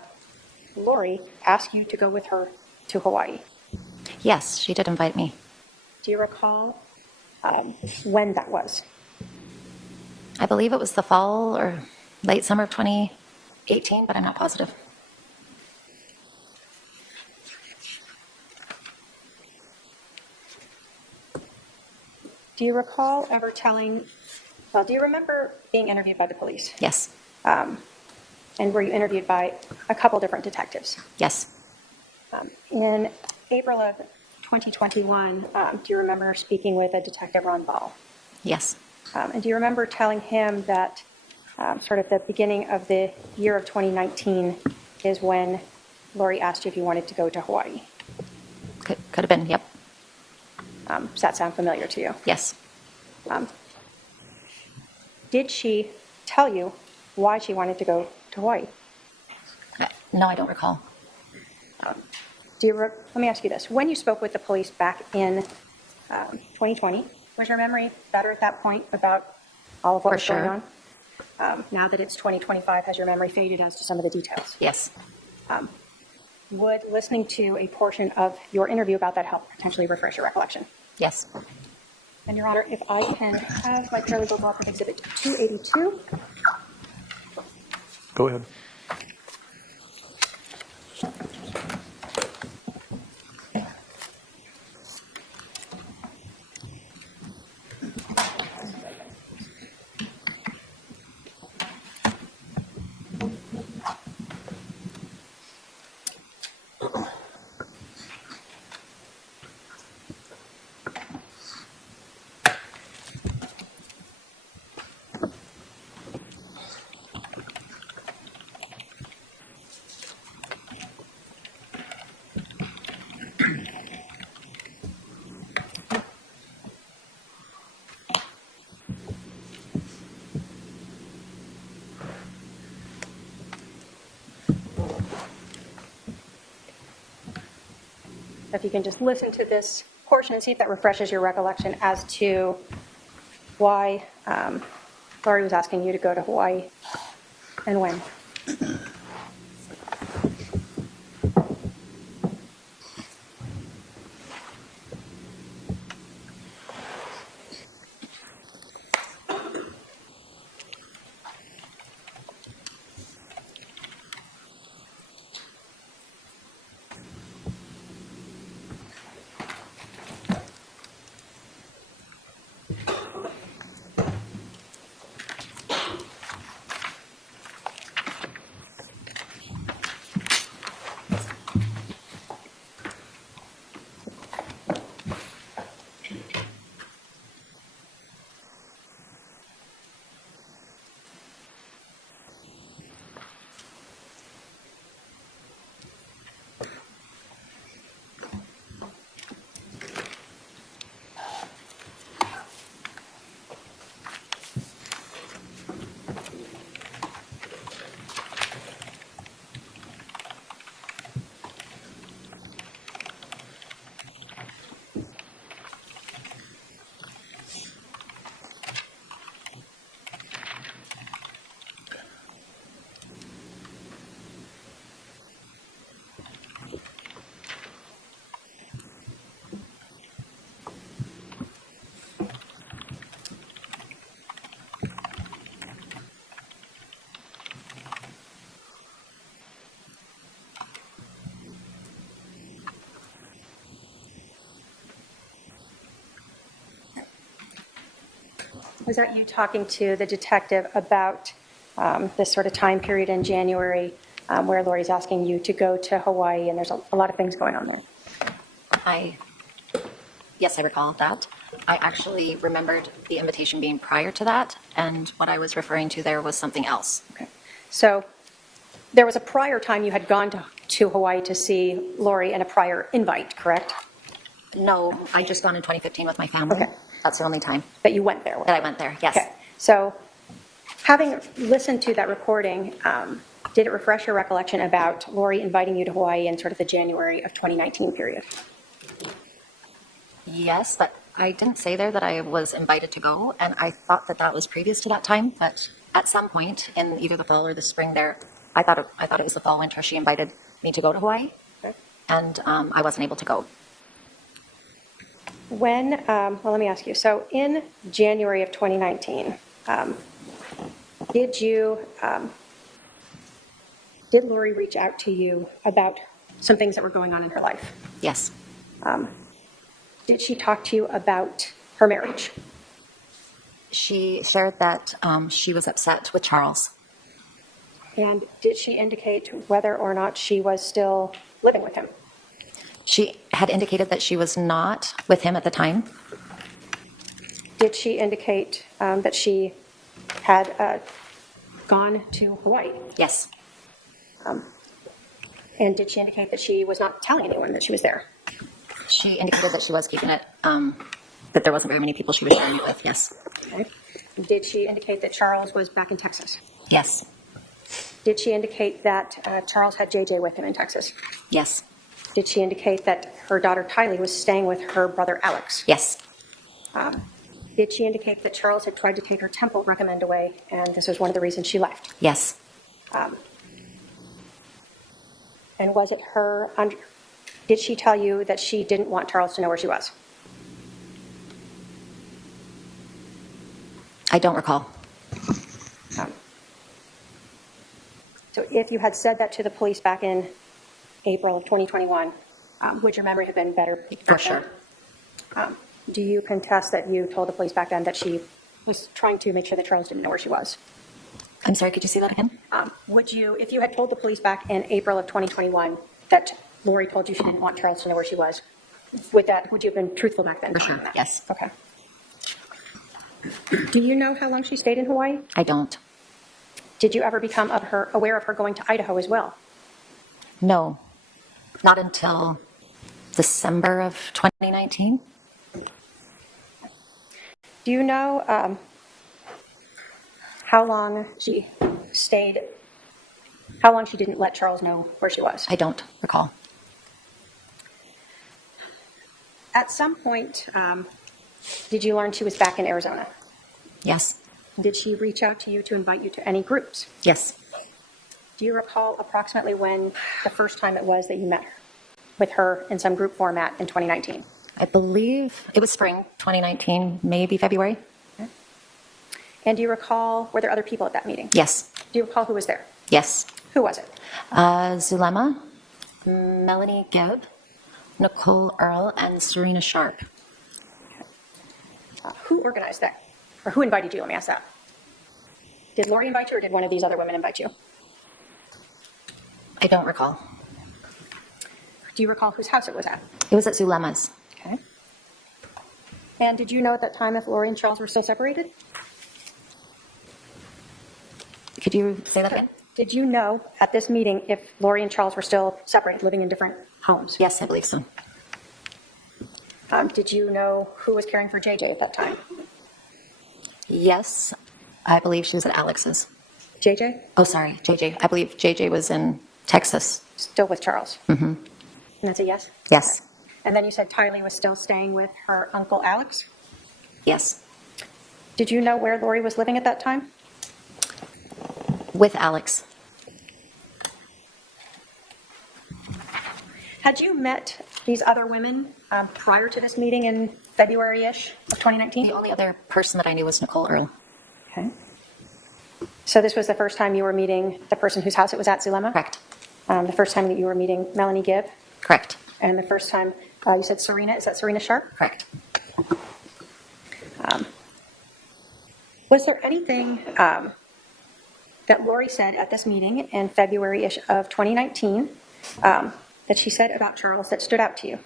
Lori ask you to go with her to Hawaii? Yes, she did invite me. Do you recall when that was? I believe it was the fall or late summer of 2018, but I'm not positive. Do you recall ever do you remember being interviewed by the police? Yes. And were you interviewed by a couple different detectives? Yes. In April of 2021, do you remember speaking with a detective, Ron Ball? Yes. And do you remember telling him that sort of the beginning of the year of 2019 is when Lori asked you if you wanted to go to Hawaii? Could have been, yep. Does that sound familiar to you? Yes. Did she tell you why she wanted to go to Hawaii? No, I don't recall. Let me ask you this. When you spoke with the police back in 2020, was your memory better at that point about all of what For was going sure. on? Now that it's 2025, has your memory faded as to some of the details? Yes. Would listening to a portion of your interview about that help potentially refresh your recollection? Yes. And Your Honor, if I can have my paralegal go up with Exhibit 282. Go ahead. If you can just listen to this portion and see if that refreshes your recollection as to why Laurie was asking you to go to Hawaii and when. Was that you talking to the detective about this sort of time period in January where Laurie's asking you to go to Hawaii and there's a lot of things going on there? Yes, I recall that. I actually remembered the invitation being prior to that, and what I was referring to there was something else. Okay. So there was a prior time you had gone to Hawaii to see Laurie and a prior invite, correct? No, I just gone in 2015 with my family. Okay. That's the only time That you went there with? that I went there, yes. Okay. So having listened to that recording, did it refresh your recollection about Laurie inviting you to Hawaii in sort of the January of 2019 period? Yes, but I didn't say there that I was invited to go, and I thought that that was previous to that time, but at some point in either the fall or the spring there, I thought it was the fall, winter, she invited me to go to Hawaii, Okay. and I wasn't able to go. When, well, let me ask you, so in January of 2019, did Laurie reach out to you about some things that were going on in her life? Yes, Did she talk to you about her marriage? she shared that she was upset with Charles. And did she indicate whether or not she was still living with him? She had indicated that she was not with him at the time. Did she indicate that she had gone to Hawaii? Yes, And did she indicate that she was not telling anyone that she was there? she indicated that she was keeping it, that there wasn't very many people she was sharing it with, yes. Okay. Did she indicate that Charles was back in Texas? Yes, Did she indicate that Charles had JJ with him in Texas? yes, Did she indicate that her daughter Tylee was staying with her brother Alex? yes, Did she indicate that Charles had tried to take her temple recommend away, and this was one of the reasons she left? yes. And was it her, did she tell you that she didn't want Charles to know where she was? I don't recall. So if you had said that to the police back in April of 2021, would your memory have been better? For sure. Do you contest that you told the police back then that she was trying to make sure that Charles didn't know where she was? I'm sorry, could you say that again? Would you, if you had told the police back in April of 2021 that Lori told you she didn't want Charles to know where she was, would you have been truthful back then? For sure, yes. Okay. Do you know how long she stayed in Hawaii? I don't. Did you ever become aware of her going to Idaho as well? No, not until December of 2019. Do you know how long she stayed, how long she didn't let Charles know where she was? I don't recall. At some point, did you learn she was back in Arizona? Yes, Did she reach out to you to invite you to any groups? yes. Do you recall approximately when the first time it was that you met with her in some group format in 2019? I believe it was spring 2019, maybe February. And do you recall, were there other people at that meeting? Yes, Do you recall who was there? yes. Who was it? Zulema, Melanie Gibb, Nicole Earl, and Serena Sharp. Who organized that? Or who invited you? Let me ask that. Did Lori invite you or did one of these other women invite you? I don't recall. Do you recall whose house it was at? It was at Zulema's. Okay. And did you know at that time if Lori and Charles were still separated? Could you say that again? Did you know at this meeting if Lori and Charles were still separated, living in different homes? Yes, I believe so. Did you know who was caring for JJ at that time? Yes, I believe she was at Alex's. JJ? Oh, sorry, JJ. I believe JJ was in Texas. Still with Charles? Mm-hmm. And that's a yes? Yes, And then you said Tylee was still staying with her uncle Alex? yes. Did you know where Lori was living at that time? With Alex. Had you met these other women prior to this meeting in February-ish of 2019? The only other person that I knew was Nicole Earl. Okay. So this was the first time you were meeting the person whose house it was at, Zulema? Correct. The first time that you were meeting Melanie Gibb? Correct. And the first time you said Serena, is that Serena Sharp? Correct. Was there anything that Lori said at this meeting in February-ish of 2019 that she said about Charles that stood out to you?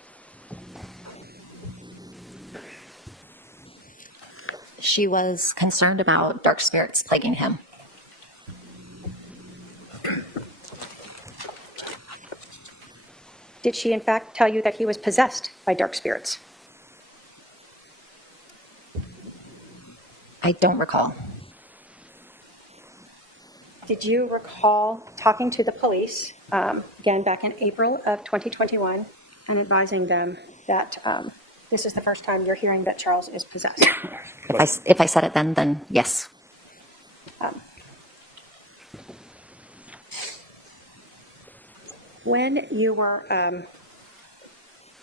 She was concerned about dark spirits plaguing him. Did she in fact tell you that he was possessed by dark spirits? I don't recall. Did you recall talking to the police, again back in April of 2021, and advising them that this is the first time you're hearing that Charles is possessed? If I said it then yes. When you were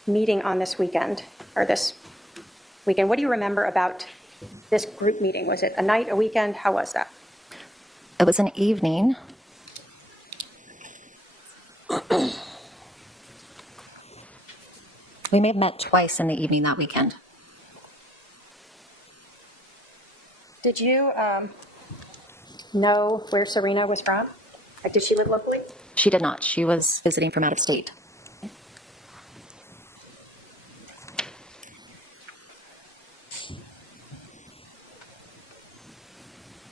meeting on this weekend, or this weekend, what do you remember about this group meeting? Was it a night, a weekend? How was that? It was an evening. We may have met twice in the evening that weekend. Did you know where Serena was from? Like, did she live locally? She did not. She was visiting from out of state.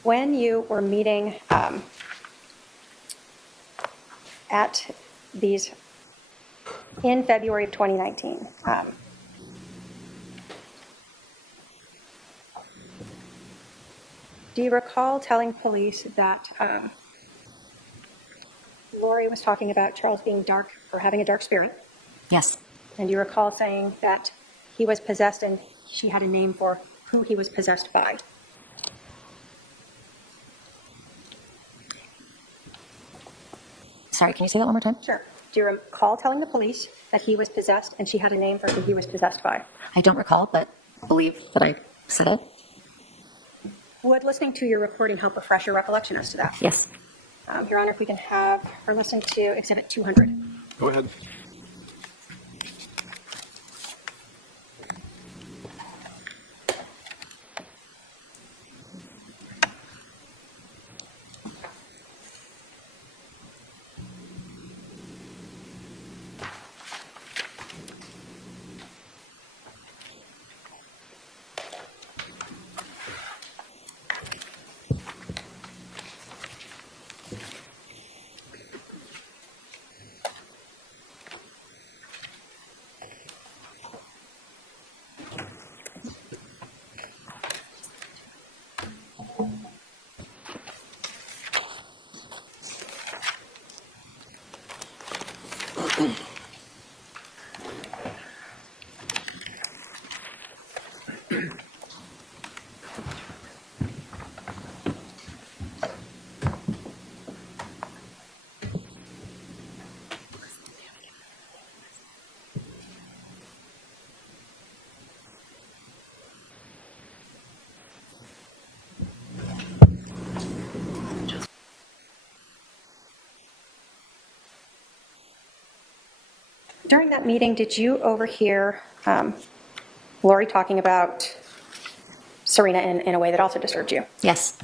When you were meeting at these in February of 2019, do you recall telling police that Lori was talking about Charles being dark or having a dark spirit? Yes. And do you recall saying that he was possessed and she had a name for who he was possessed by? Sorry, can you say that one more time? Sure. Do you recall telling the police that he was possessed and she had a name for who he was possessed by? I don't recall, but believe that I said it. Would listening to your recording help refresh your recollection as to that? Yes. Your Honor, if we can have her listen to Exhibit 200. Go ahead. During that meeting, did you overhear Lori talking about Serena in a way that also disturbed you? Yes.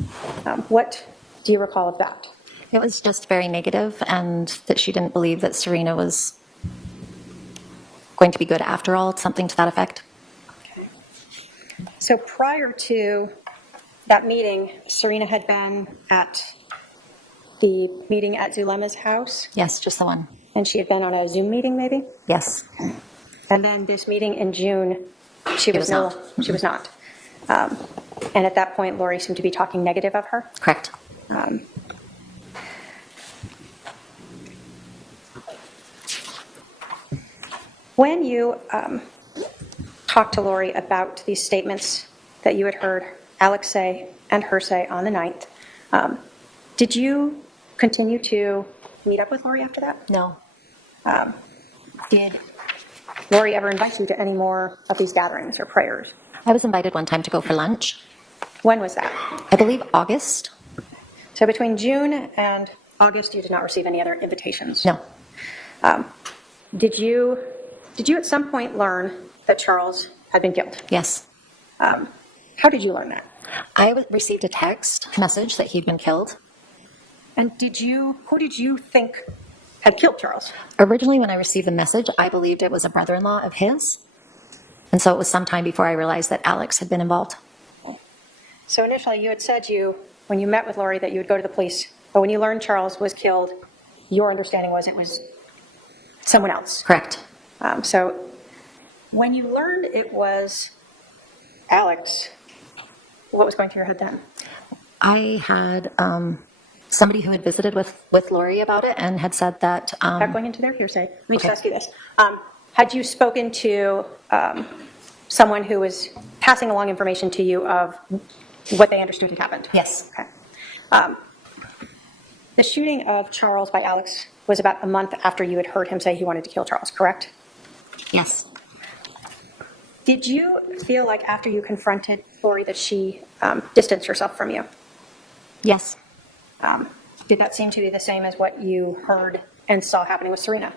What do you recall of that? It was just very negative, and that she didn't believe that Serena was going to be good after all, something to that effect. So prior to that meeting, Serena had been at the meeting at Zulema's house, Yes, just the one. and she had been on a Zoom meeting, maybe? Yes. And then this meeting in June, she was was not. She was not. And at that point, Lori seemed to be talking negative of her. Correct. When you talked to Lori about these statements that you had heard Alex say and her say on the 9th, did you continue to meet up with Lori after that? No. Did Lori ever invite you to any more of these gatherings or prayers? I was invited one time to go for lunch. When was that? I believe August. So between June and August, you did not receive any other invitations? No. Did you at some point learn that Charles had been killed? Yes. How did you learn that? I received a text message that he'd been killed. And who did you think had killed Charles? Originally, when I received the message, I believed it was a brother-in-law of his. And so it was some time before I realized that Alex had been involved. So initially, you had said when you met with Lori, that you would go to the police. But when you learned Charles was killed, your understanding was it was someone else. Correct. So when you learned it was Alex, what was going through your head then? I had somebody who had visited with Lori about it and had said that... Not going into their hearsay. Let me just Okay. ask you this. Had you spoken to someone who was passing along information to you of what they understood had happened? Yes. Okay. The shooting of Charles by Alex was about a month after you had heard him say he wanted to kill Charles, correct? Yes. Did you feel like after you confronted Lori that she distanced herself from you? Yes. Did that seem to be the same as what you heard and saw happening with Serena?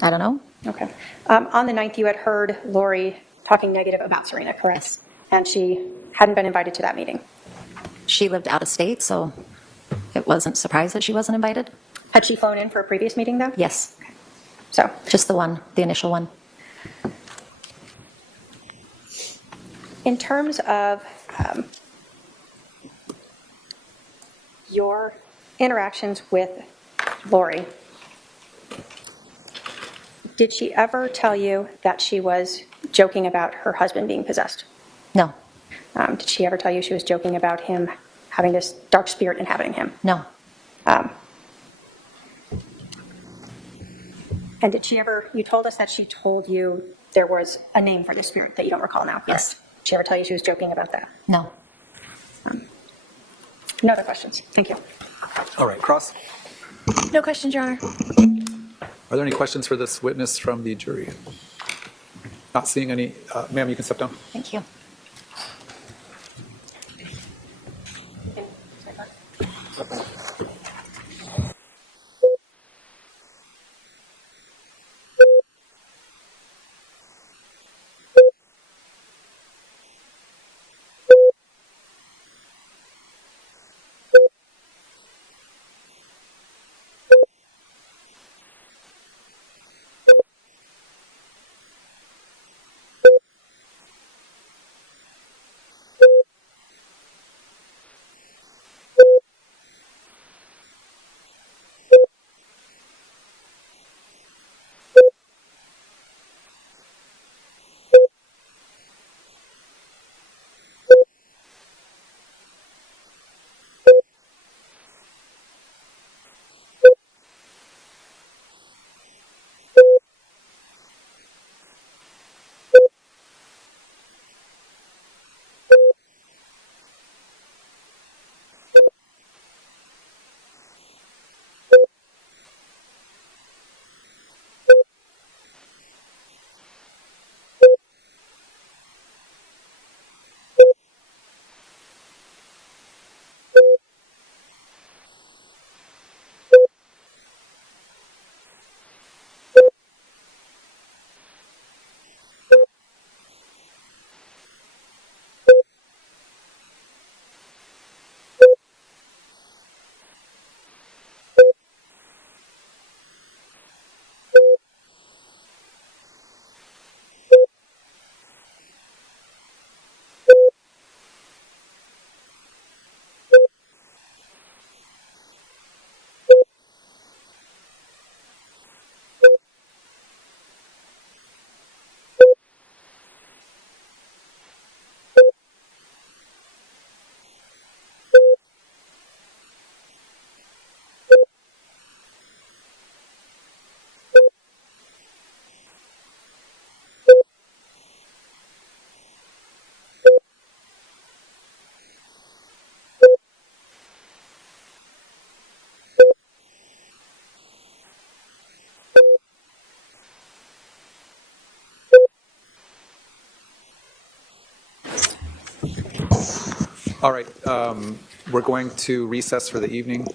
I don't know. Okay. On the 9th, you had heard Lori talking negative about Serena, correct? Yes. And she hadn't been invited to that meeting. She lived out of state, so it wasn't surprised that she wasn't invited. Had she flown in for a previous meeting, though? Yes. So, Just the one, the initial one. in terms of your interactions with Lori, did she ever tell you that she was joking about her husband being possessed? No. Did she ever tell you she was joking about him having this dark spirit inhabiting him? No. And did she ever, you told us that she told you there was a name for this spirit that you don't recall now, correct? Yes. Did she ever tell you she was joking about that? No. No other questions. Thank you. All right, Cross. No questions, Your Honor. Are there any questions for this witness from the jury? Not seeing any. Ma'am, you can step down. Thank you. All right, we're going to recess for the evening.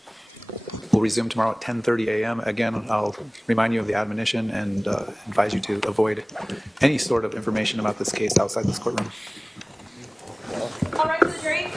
We'll resume tomorrow at 10:30 a.m. Again, I'll remind you of the admonition and advise you to avoid any sort of information about this case outside this courtroom. All right, for the jury.